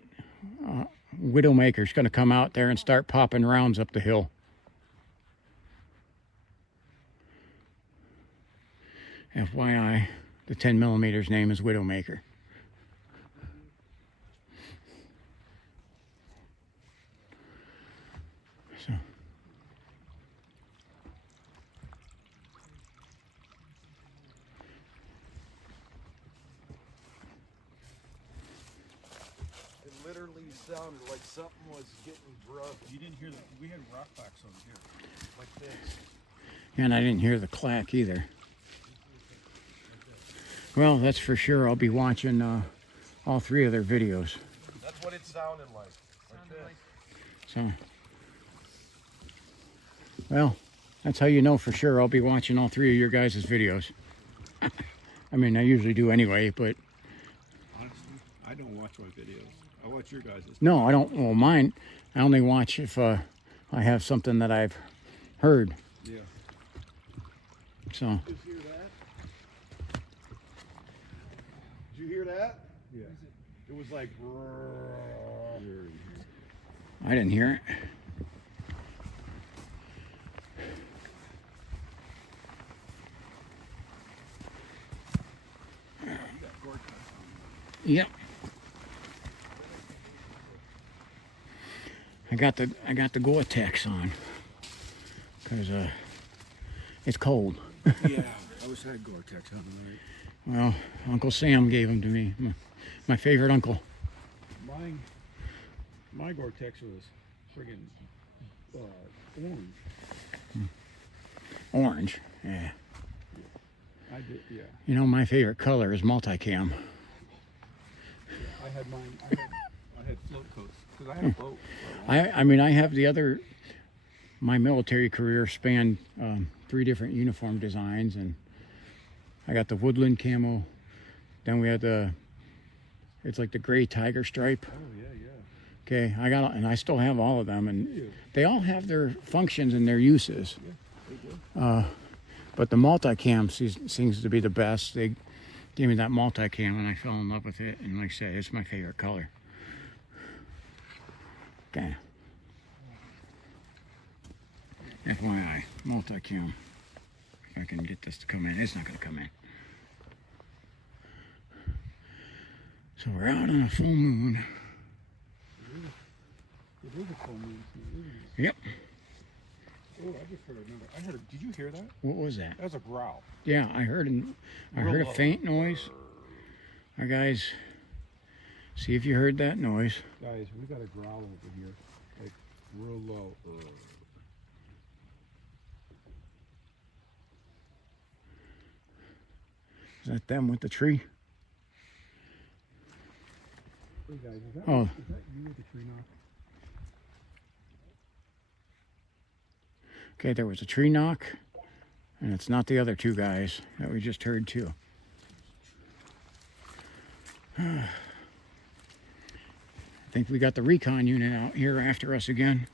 Widowmaker's going to come out there and start popping rounds up the hill. FYI, the 10mm name is Widowmaker. So. It literally sounded like something was getting drugged. You didn't hear that? We had rock backs over here. Like this. And I didn't hear the clack either. Well, that's for sure. I'll be watching all 3 of their videos. That's what it sounded like. Like this. So, well, that's how you know for sure I'll be watching all 3 of your guys' videos. I mean, I usually do anyway, but I don't watch my videos. I watch your guys'. No, I don't. Well, mine, I only watch if I have something that I've heard. Yeah. So, Did you hear that? Did you hear that? Yeah. It was like. I didn't hear it. Yep. I got the Gore-Tex on because it's cold. Yeah. I wish I had Gore-Tex on tonight. Well, Uncle Sam gave them to me. My favorite uncle. My Gore-Tex was friggin' orange. Orange. Yeah. I did. Yeah. You know, my favorite color is multicam. I had mine. I had float coats because I had a boat. I mean, I have the other. My military career spanned 3 different uniform designs, and I got the woodland camo. Then we had it's like the gray tiger stripe. Oh yeah, yeah. Okay, and I still have all of them, and they all have their functions and their uses. Yeah, they do. But the multicam seems to be the best. They gave me that multicam, and I fell in love with it. And like I said, it's my favorite color. Okay. FYI, multicam. If I can get this to come in, it's not going to come in. So we're out on a full moon. It is a full moon. Yep. Oh, I just heard a number. Did you hear that? What was that? That was a growl. Yeah, I heard a faint noise. All right, guys, see if you heard that noise. Guys, we got a growl over here, like real low. Is that them with the tree? Hey guys, is that Oh. is that you with the tree knock? Okay, there was a tree knock, and it's not the other 2 guys that we just heard too. I think we got the recon unit out here after us again.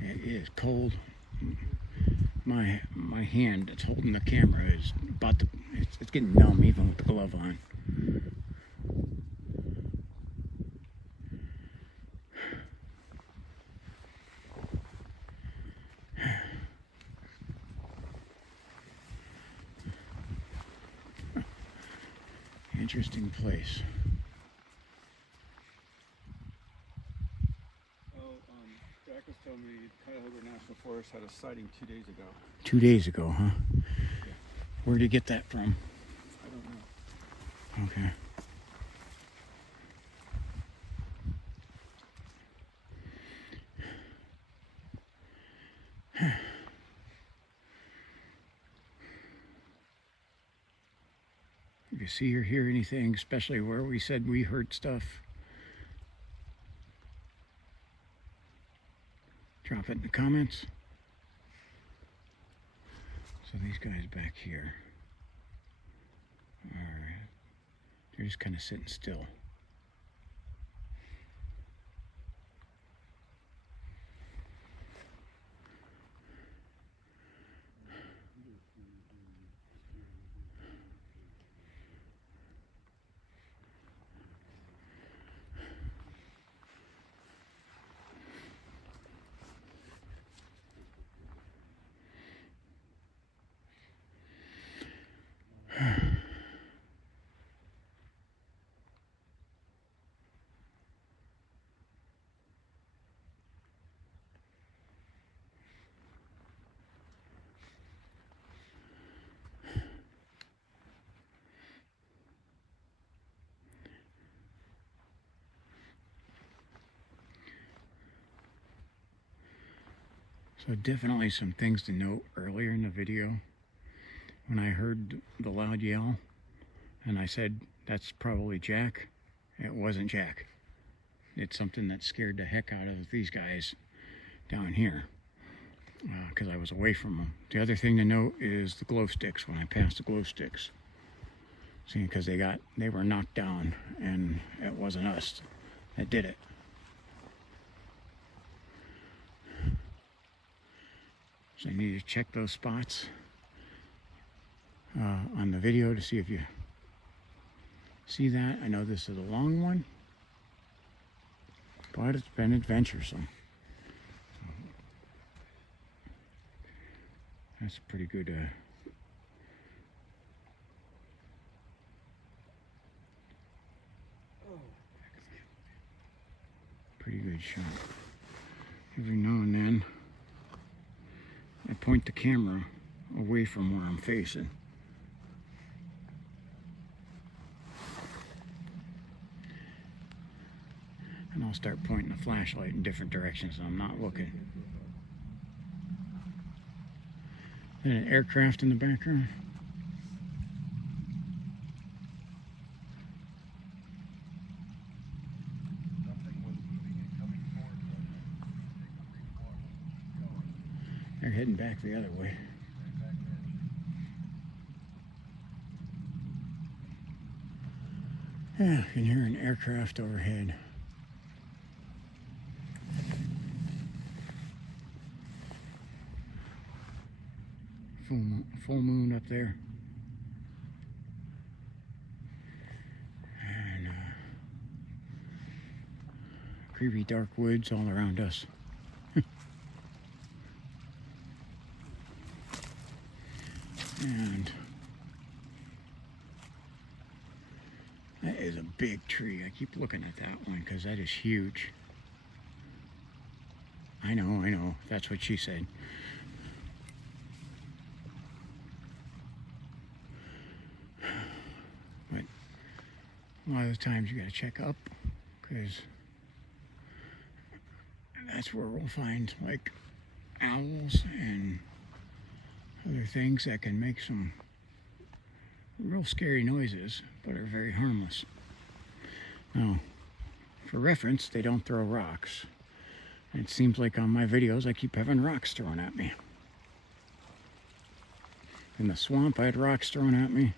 It is cold. My hand that's holding the camera is it's getting numb even with the glove on. Interesting place. Jack was telling me Cuyahoga National Forest had a sighting 2 days ago. 2 days ago, huh? Where'd you get that from? I don't know. Okay. If you see or hear anything, especially where we said we heard stuff, drop it in the comments. So these guys back here, they're just kind of sitting still. So definitely some things to note earlier in the video. When I heard the loud yell and I said, that's probably Jack, it wasn't Jack. It's something that scared the heck out of these guys down here because I was away from them. The other thing to note is the glow sticks when I passed the glow sticks. See, because they were knocked down and it wasn't us that did it. So I need to check those spots on the video to see if you see that. I know this is a long one, but it's been adventuresome. That's pretty good. Pretty good shot. Every now and then, I point the camera away from where I'm facing. And I'll start pointing the flashlight in different directions and I'm not looking. And an aircraft in the background. They're heading back the other way. Yeah, I can hear an aircraft overhead. Full moon up there. And creepy dark woods all around us. And that is a big tree. I keep looking at that one because that is huge. I know. That's what she said. But a lot of the times you got to check up because that's where we'll find like owls and other things that can make some real scary noises but are very harmless. Now, for reference, they don't throw rocks. It seems like on my videos I keep having rocks thrown at me. In the swamp I had rocks thrown at me.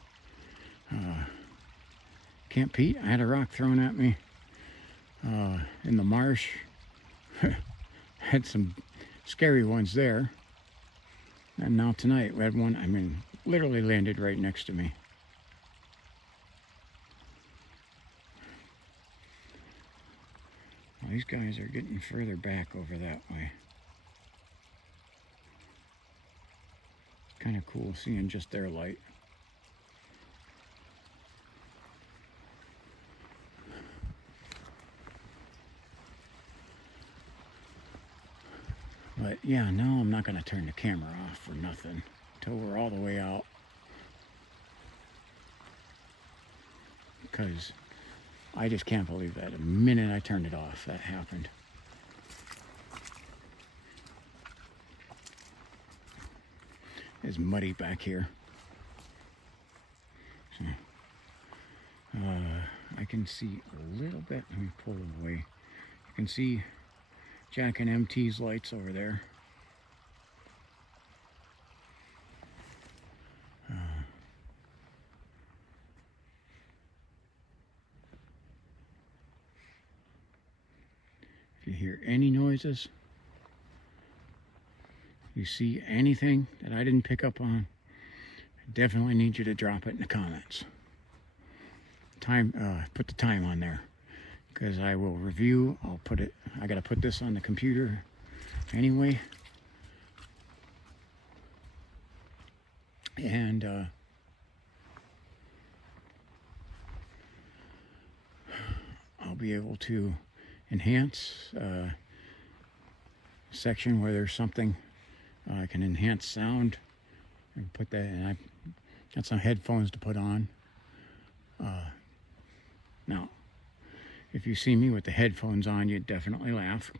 Camp Pete, I had a rock thrown at me. In the marsh, had some scary ones there. And now tonight we had one, literally landed right next to me. Well, these guys are getting further back over that way. Kind of cool seeing just their light. But yeah, no, I'm not going to turn the camera off for nothing until we're all the way out. Because I just can't believe that. The minute I turned it off, that happened. It's muddy back here. So, I can see a little bit. Let me pull it away. You can see Jack and MT's lights over there. If you hear any noises, you see anything that I didn't pick up on, I definitely need you to drop it in the comments. Put the time on there. Because I will review, I gotta put this on the computer anyway. And I'll be able to enhance section where there's something I can enhance sound and put that, and I got some headphones to put on. Now, if you see me with the headphones on, you'd definitely laugh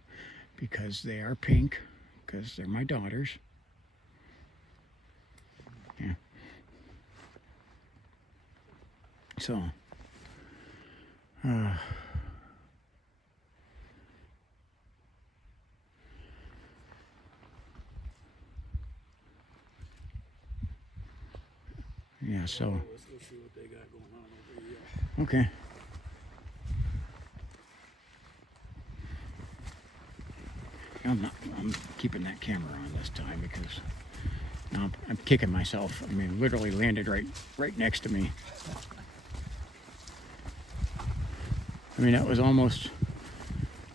because they are pink because they're my daughters. Yeah. So, yeah, so. Let's go see what they got going on over here. Okay. I'm keeping that camera on this time because now I'm kicking myself. I mean, literally landed right next to me. I mean, that was almost.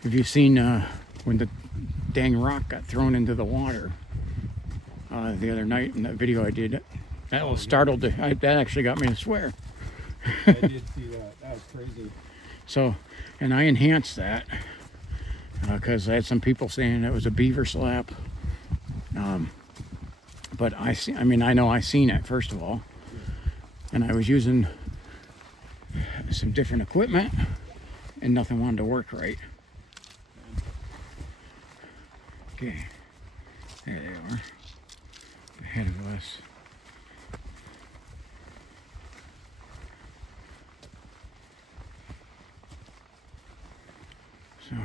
Have you seen when the dang rock got thrown into the water the other night in that video I did? That was startled. That actually got me to swear. I did see that. That was crazy. So, and I enhanced that because I had some people saying it was a beaver slap. But I know I seen it first of all, and I was using some different equipment, and nothing wanted to work right. Okay, there they are, ahead of us. So.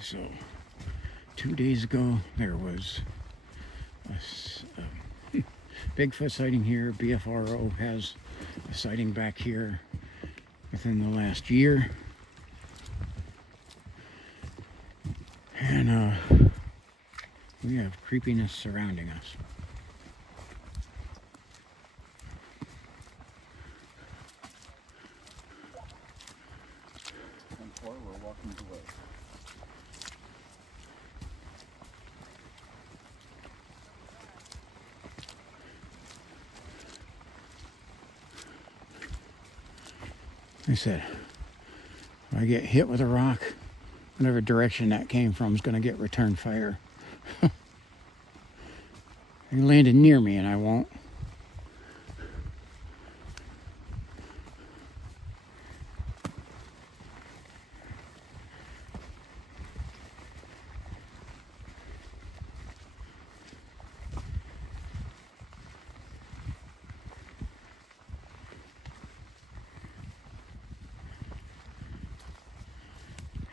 So, 2 days ago, there was a Bigfoot sighting here. BFRO has a sighting back here within the last year. And we have creepiness surrounding us. And four, we're walking away. I said, if I get hit with a rock, whatever direction that came from is going to get return fire. It landed near me and I won't.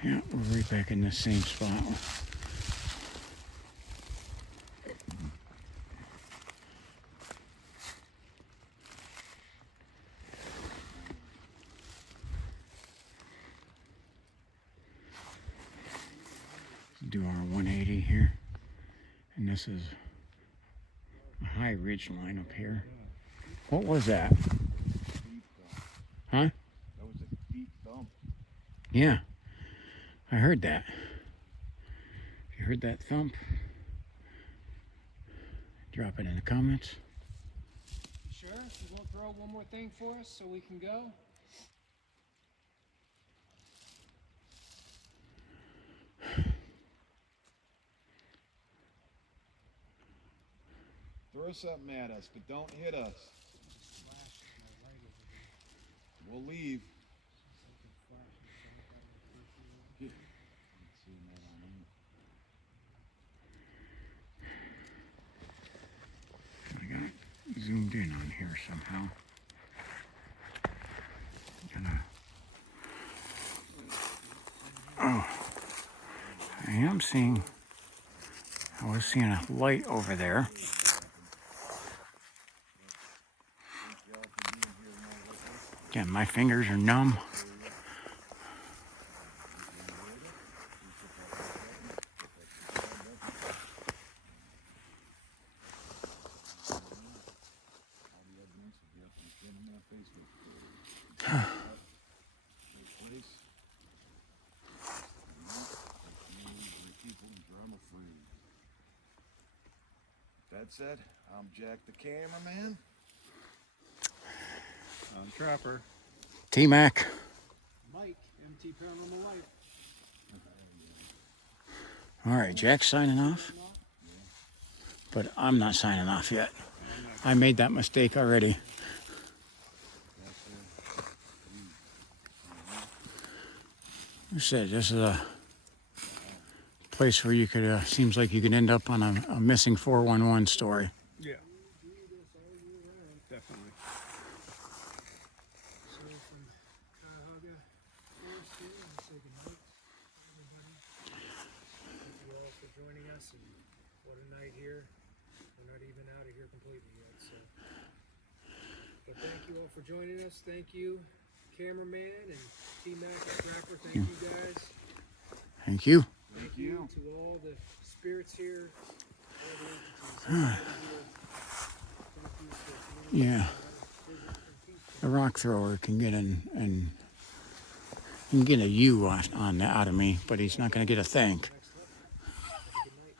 Yeah, we're right back in the same spot. Do our 180 here, and this is a high ridge line up here. What was that? Huh? That was a deep thump. Yeah, I heard that. You heard that thump? Drop it in the comments. Sure? You won't throw one more thing for us so we can go? Throw something at us, but don't hit us. We'll leave. I got it zoomed in on here somehow. Oh, I was seeing a light over there. Again, my fingers are numb. That's it. I'm Jack the cameraman. I'm Trapper. T-Mac. Mike, MT Paranormal Life. All right, Jack's signing off. But I'm not signing off yet. I'm gonna I made that mistake already. You said this is a place where you could, seems like you could end up on a missing 411 story. Yeah. Definitely. So from Cuyahoga Forest here, we'll say goodnight, everybody. Thank you all for joining us, and what a night here. We're not even out of here completely yet, so. But thank you all for joining us. Thank you, cameraman and T-Mac and Trapper. Thank you guys. Thank you. Thank you to all the spirits here, all the entities here. Thank you for being Yeah. visit and peace. The rock thrower can get an he can get a U on out of me, but he's not going to get a thank. Next level. Have a good night.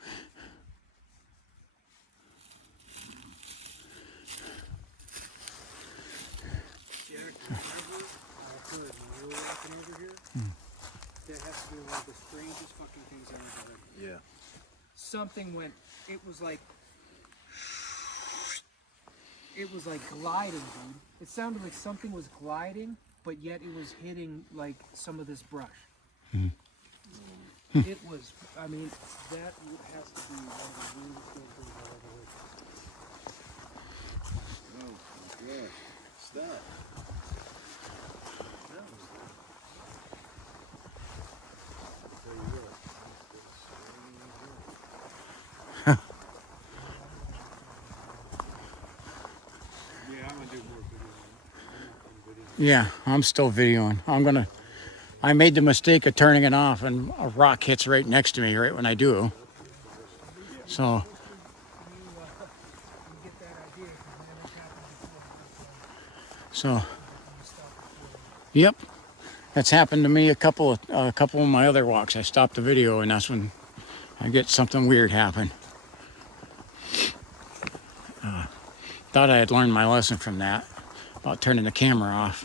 Jack, whenever I heard when we were walking over here, that has to be one of the strangest fucking things I've ever heard. Yeah. Something went, it was like gliding, dude. It sounded like something was gliding, but yet it was hitting like some of this brush. It was, I mean, that has to be one of the weirdest things I've ever heard. Oh my God. Stop. That was good. I'll tell you what. Yeah, I'm gonna do more video. Yeah, I'm still videoing. I made the mistake of turning it off, and a rock hits right next to me right when I do. So, You get that idea, because man, that's happened before. so, You stop recording. yep, that's happened to me a couple of my other walks. I stopped the video, and that's when I get something weird happen. Thought I had learned my lesson from that about turning the camera off.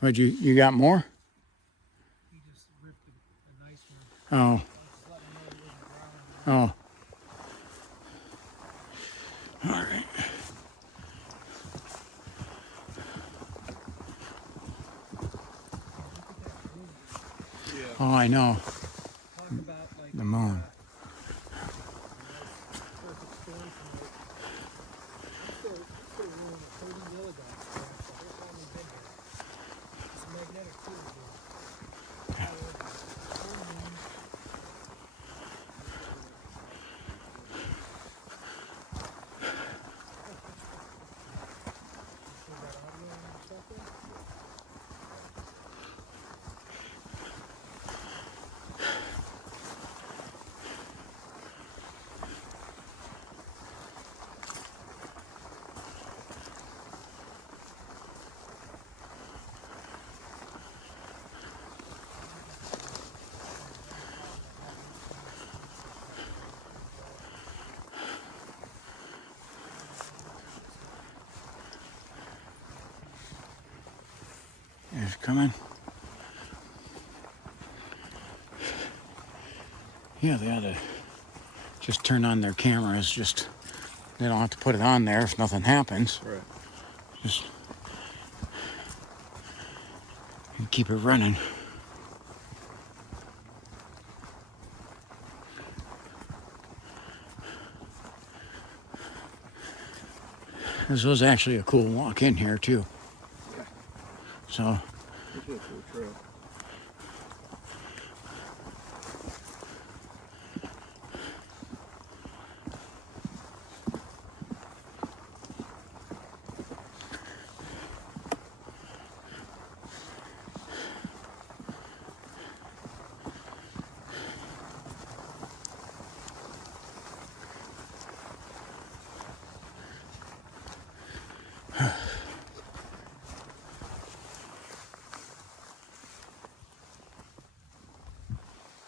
What you got more? He just ripped a nice one. Oh, Just let him know he wasn't growling. oh. All right. Oh, I know. Talk about like The moon. perfect storm tonight. Could have ruined a 30 milligrams the whole time we've been here. It's a magnetic field here. Full moon. Still got audio and stuff there? It's coming. Yeah, they ought to just turn on their cameras. Just they don't have to put it on there if nothing happens. Right. Just keep it running. This was actually a cool walk in here too. So It's a cool trail.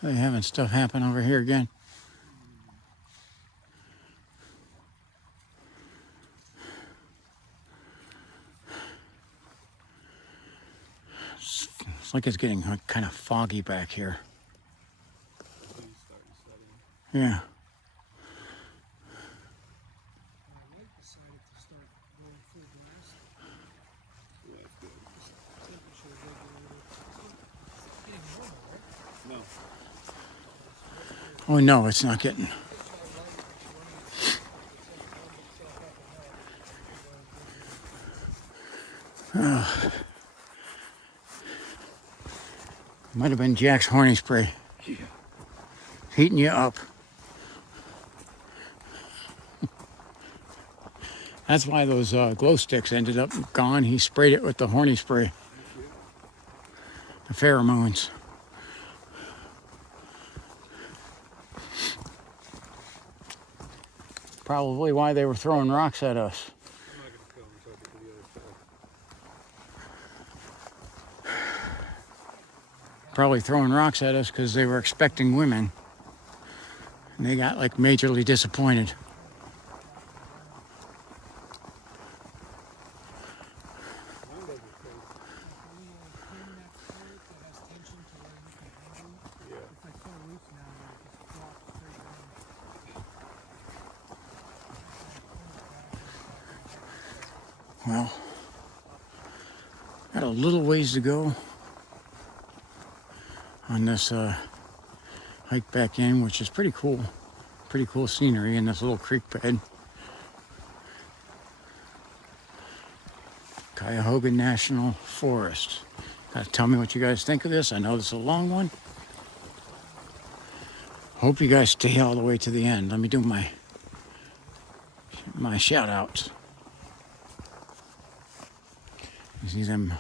they having stuff happen over here again. It's like it's getting kind of foggy back here. He's starting to set in. Yeah. The light decided to start going full blast. Yeah, that's good. Temperature regulator. It's getting warmer, right? No. Oh no, it's not getting. Might have been Jack's horny spray. Yeah. Heating you up. That's why those glow sticks ended up gone. He sprayed it with the horny spray. The pheromones. Probably why they were throwing rocks at us. I'm not gonna come until I get to the other side. Probably throwing rocks at us because they were expecting women. And they got like majorly disappointed. Mine doesn't taste. Yeah. It's like so loose now, where it just drops straight down. Well, got a little ways to go on this hike back in, which is pretty cool. Pretty cool scenery in this little creek bed. Cuyahoga National Forest. Gotta tell me what you guys think of this. I know this is a long one. Hope you guys stay all the way to the end. Let me do my shout outs. You see them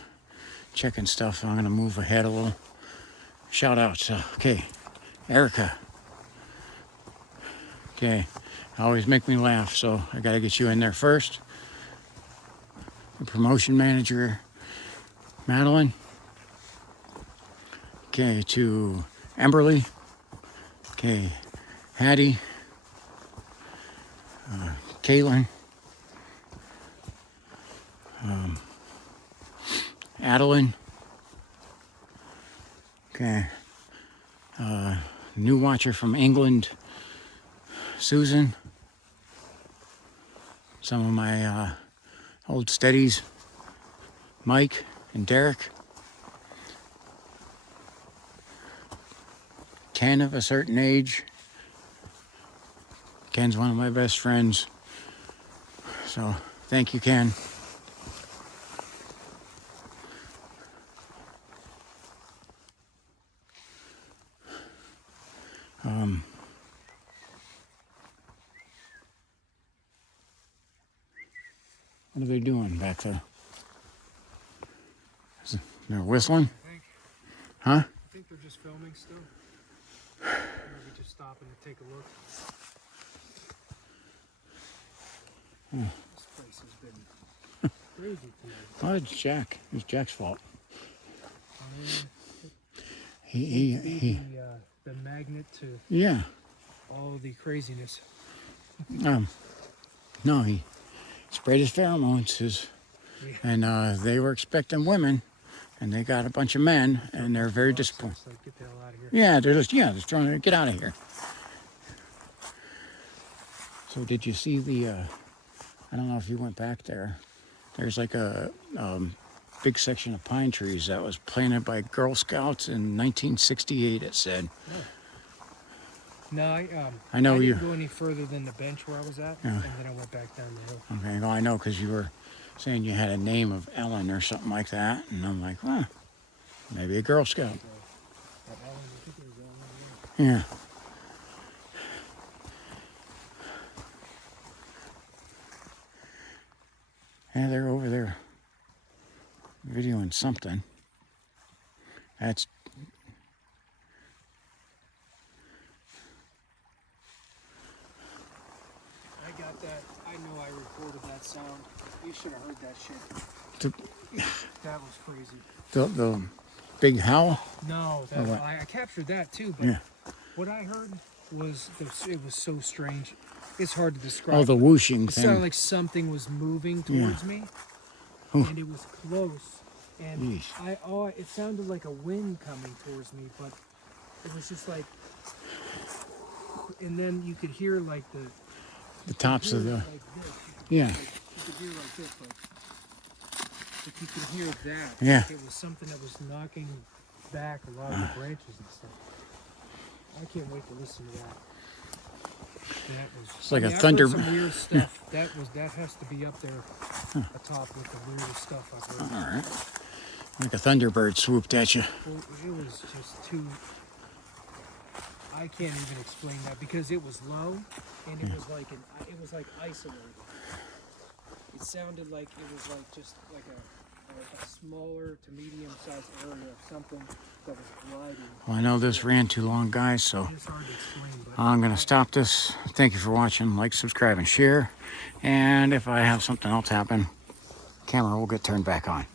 checking stuff. I'm gonna move ahead a little. Shout outs. Okay, Erica. Okay, always make me laugh, so I gotta get you in there first. The promotion manager, Madeline. Okay, to Emberly. Okay, Hattie. Caitlin. Adeline. Okay. New watcher from England, Susan. Some of my old steadies, Mike and Derek. Ken of a certain age. Ken's one of my best friends. So thank you, Ken. What are they doing back there? They're whistling? Huh? I think they're just filming still. Maybe just stopping to take a look. This place has been crazy today. Oh, it's Jack. It's Jack's fault. The magnet to Yeah. all the craziness. No, he sprayed his pheromones, and they were expecting women, and they got a bunch of men, and they're very disappointed. It's like, get the hell out of here. Yeah, they're just trying to get out of here. So did you see the? I don't know if you went back there. There's like a big section of pine trees that was planted by Girl Scouts in 1968. It said. No, I know I you. didn't go any further than the bench where I was at, Yeah. and then I went back down the hill. Okay, well I know because you were saying you had a name of Ellen or something like that, and I'm like, well, maybe a Girl Scout. Yeah. Yeah, they're over there videoing something. That's I got that. I know I recorded that sound. You should have heard that shit. the That was crazy. the big howl. No, Oh, what? I captured that too, but Yeah. what I heard was it was so strange. It's hard to describe. Oh, the whooshing It sounded thing. like something was moving towards me, Ooh. and it was close, And Jeez. it sounded like a wind coming towards me, but it was just like, and then you could hear like The tops of the, like this. yeah, You could hear like this, like you could hear that. Yeah. Like it was something that was knocking back a lot of the branches and stuff. I can't wait to listen to that. That was. It's like a I've heard thunder. Some weird stuff. That has to be up there, atop with the weirdest stuff I've heard. All right. Like a thunderbird swooped at you. Well, it was just too. I can't even explain that because it was low, and it was like isolated. It sounded like it was like just like a smaller to medium-sized area of something that was gliding. Well, I know this ran too long, guys, so It's hard to explain, but I'm going to stop this. Thank you for watching. Like, subscribe, and share. And if I have something else happen, camera will get turned back on.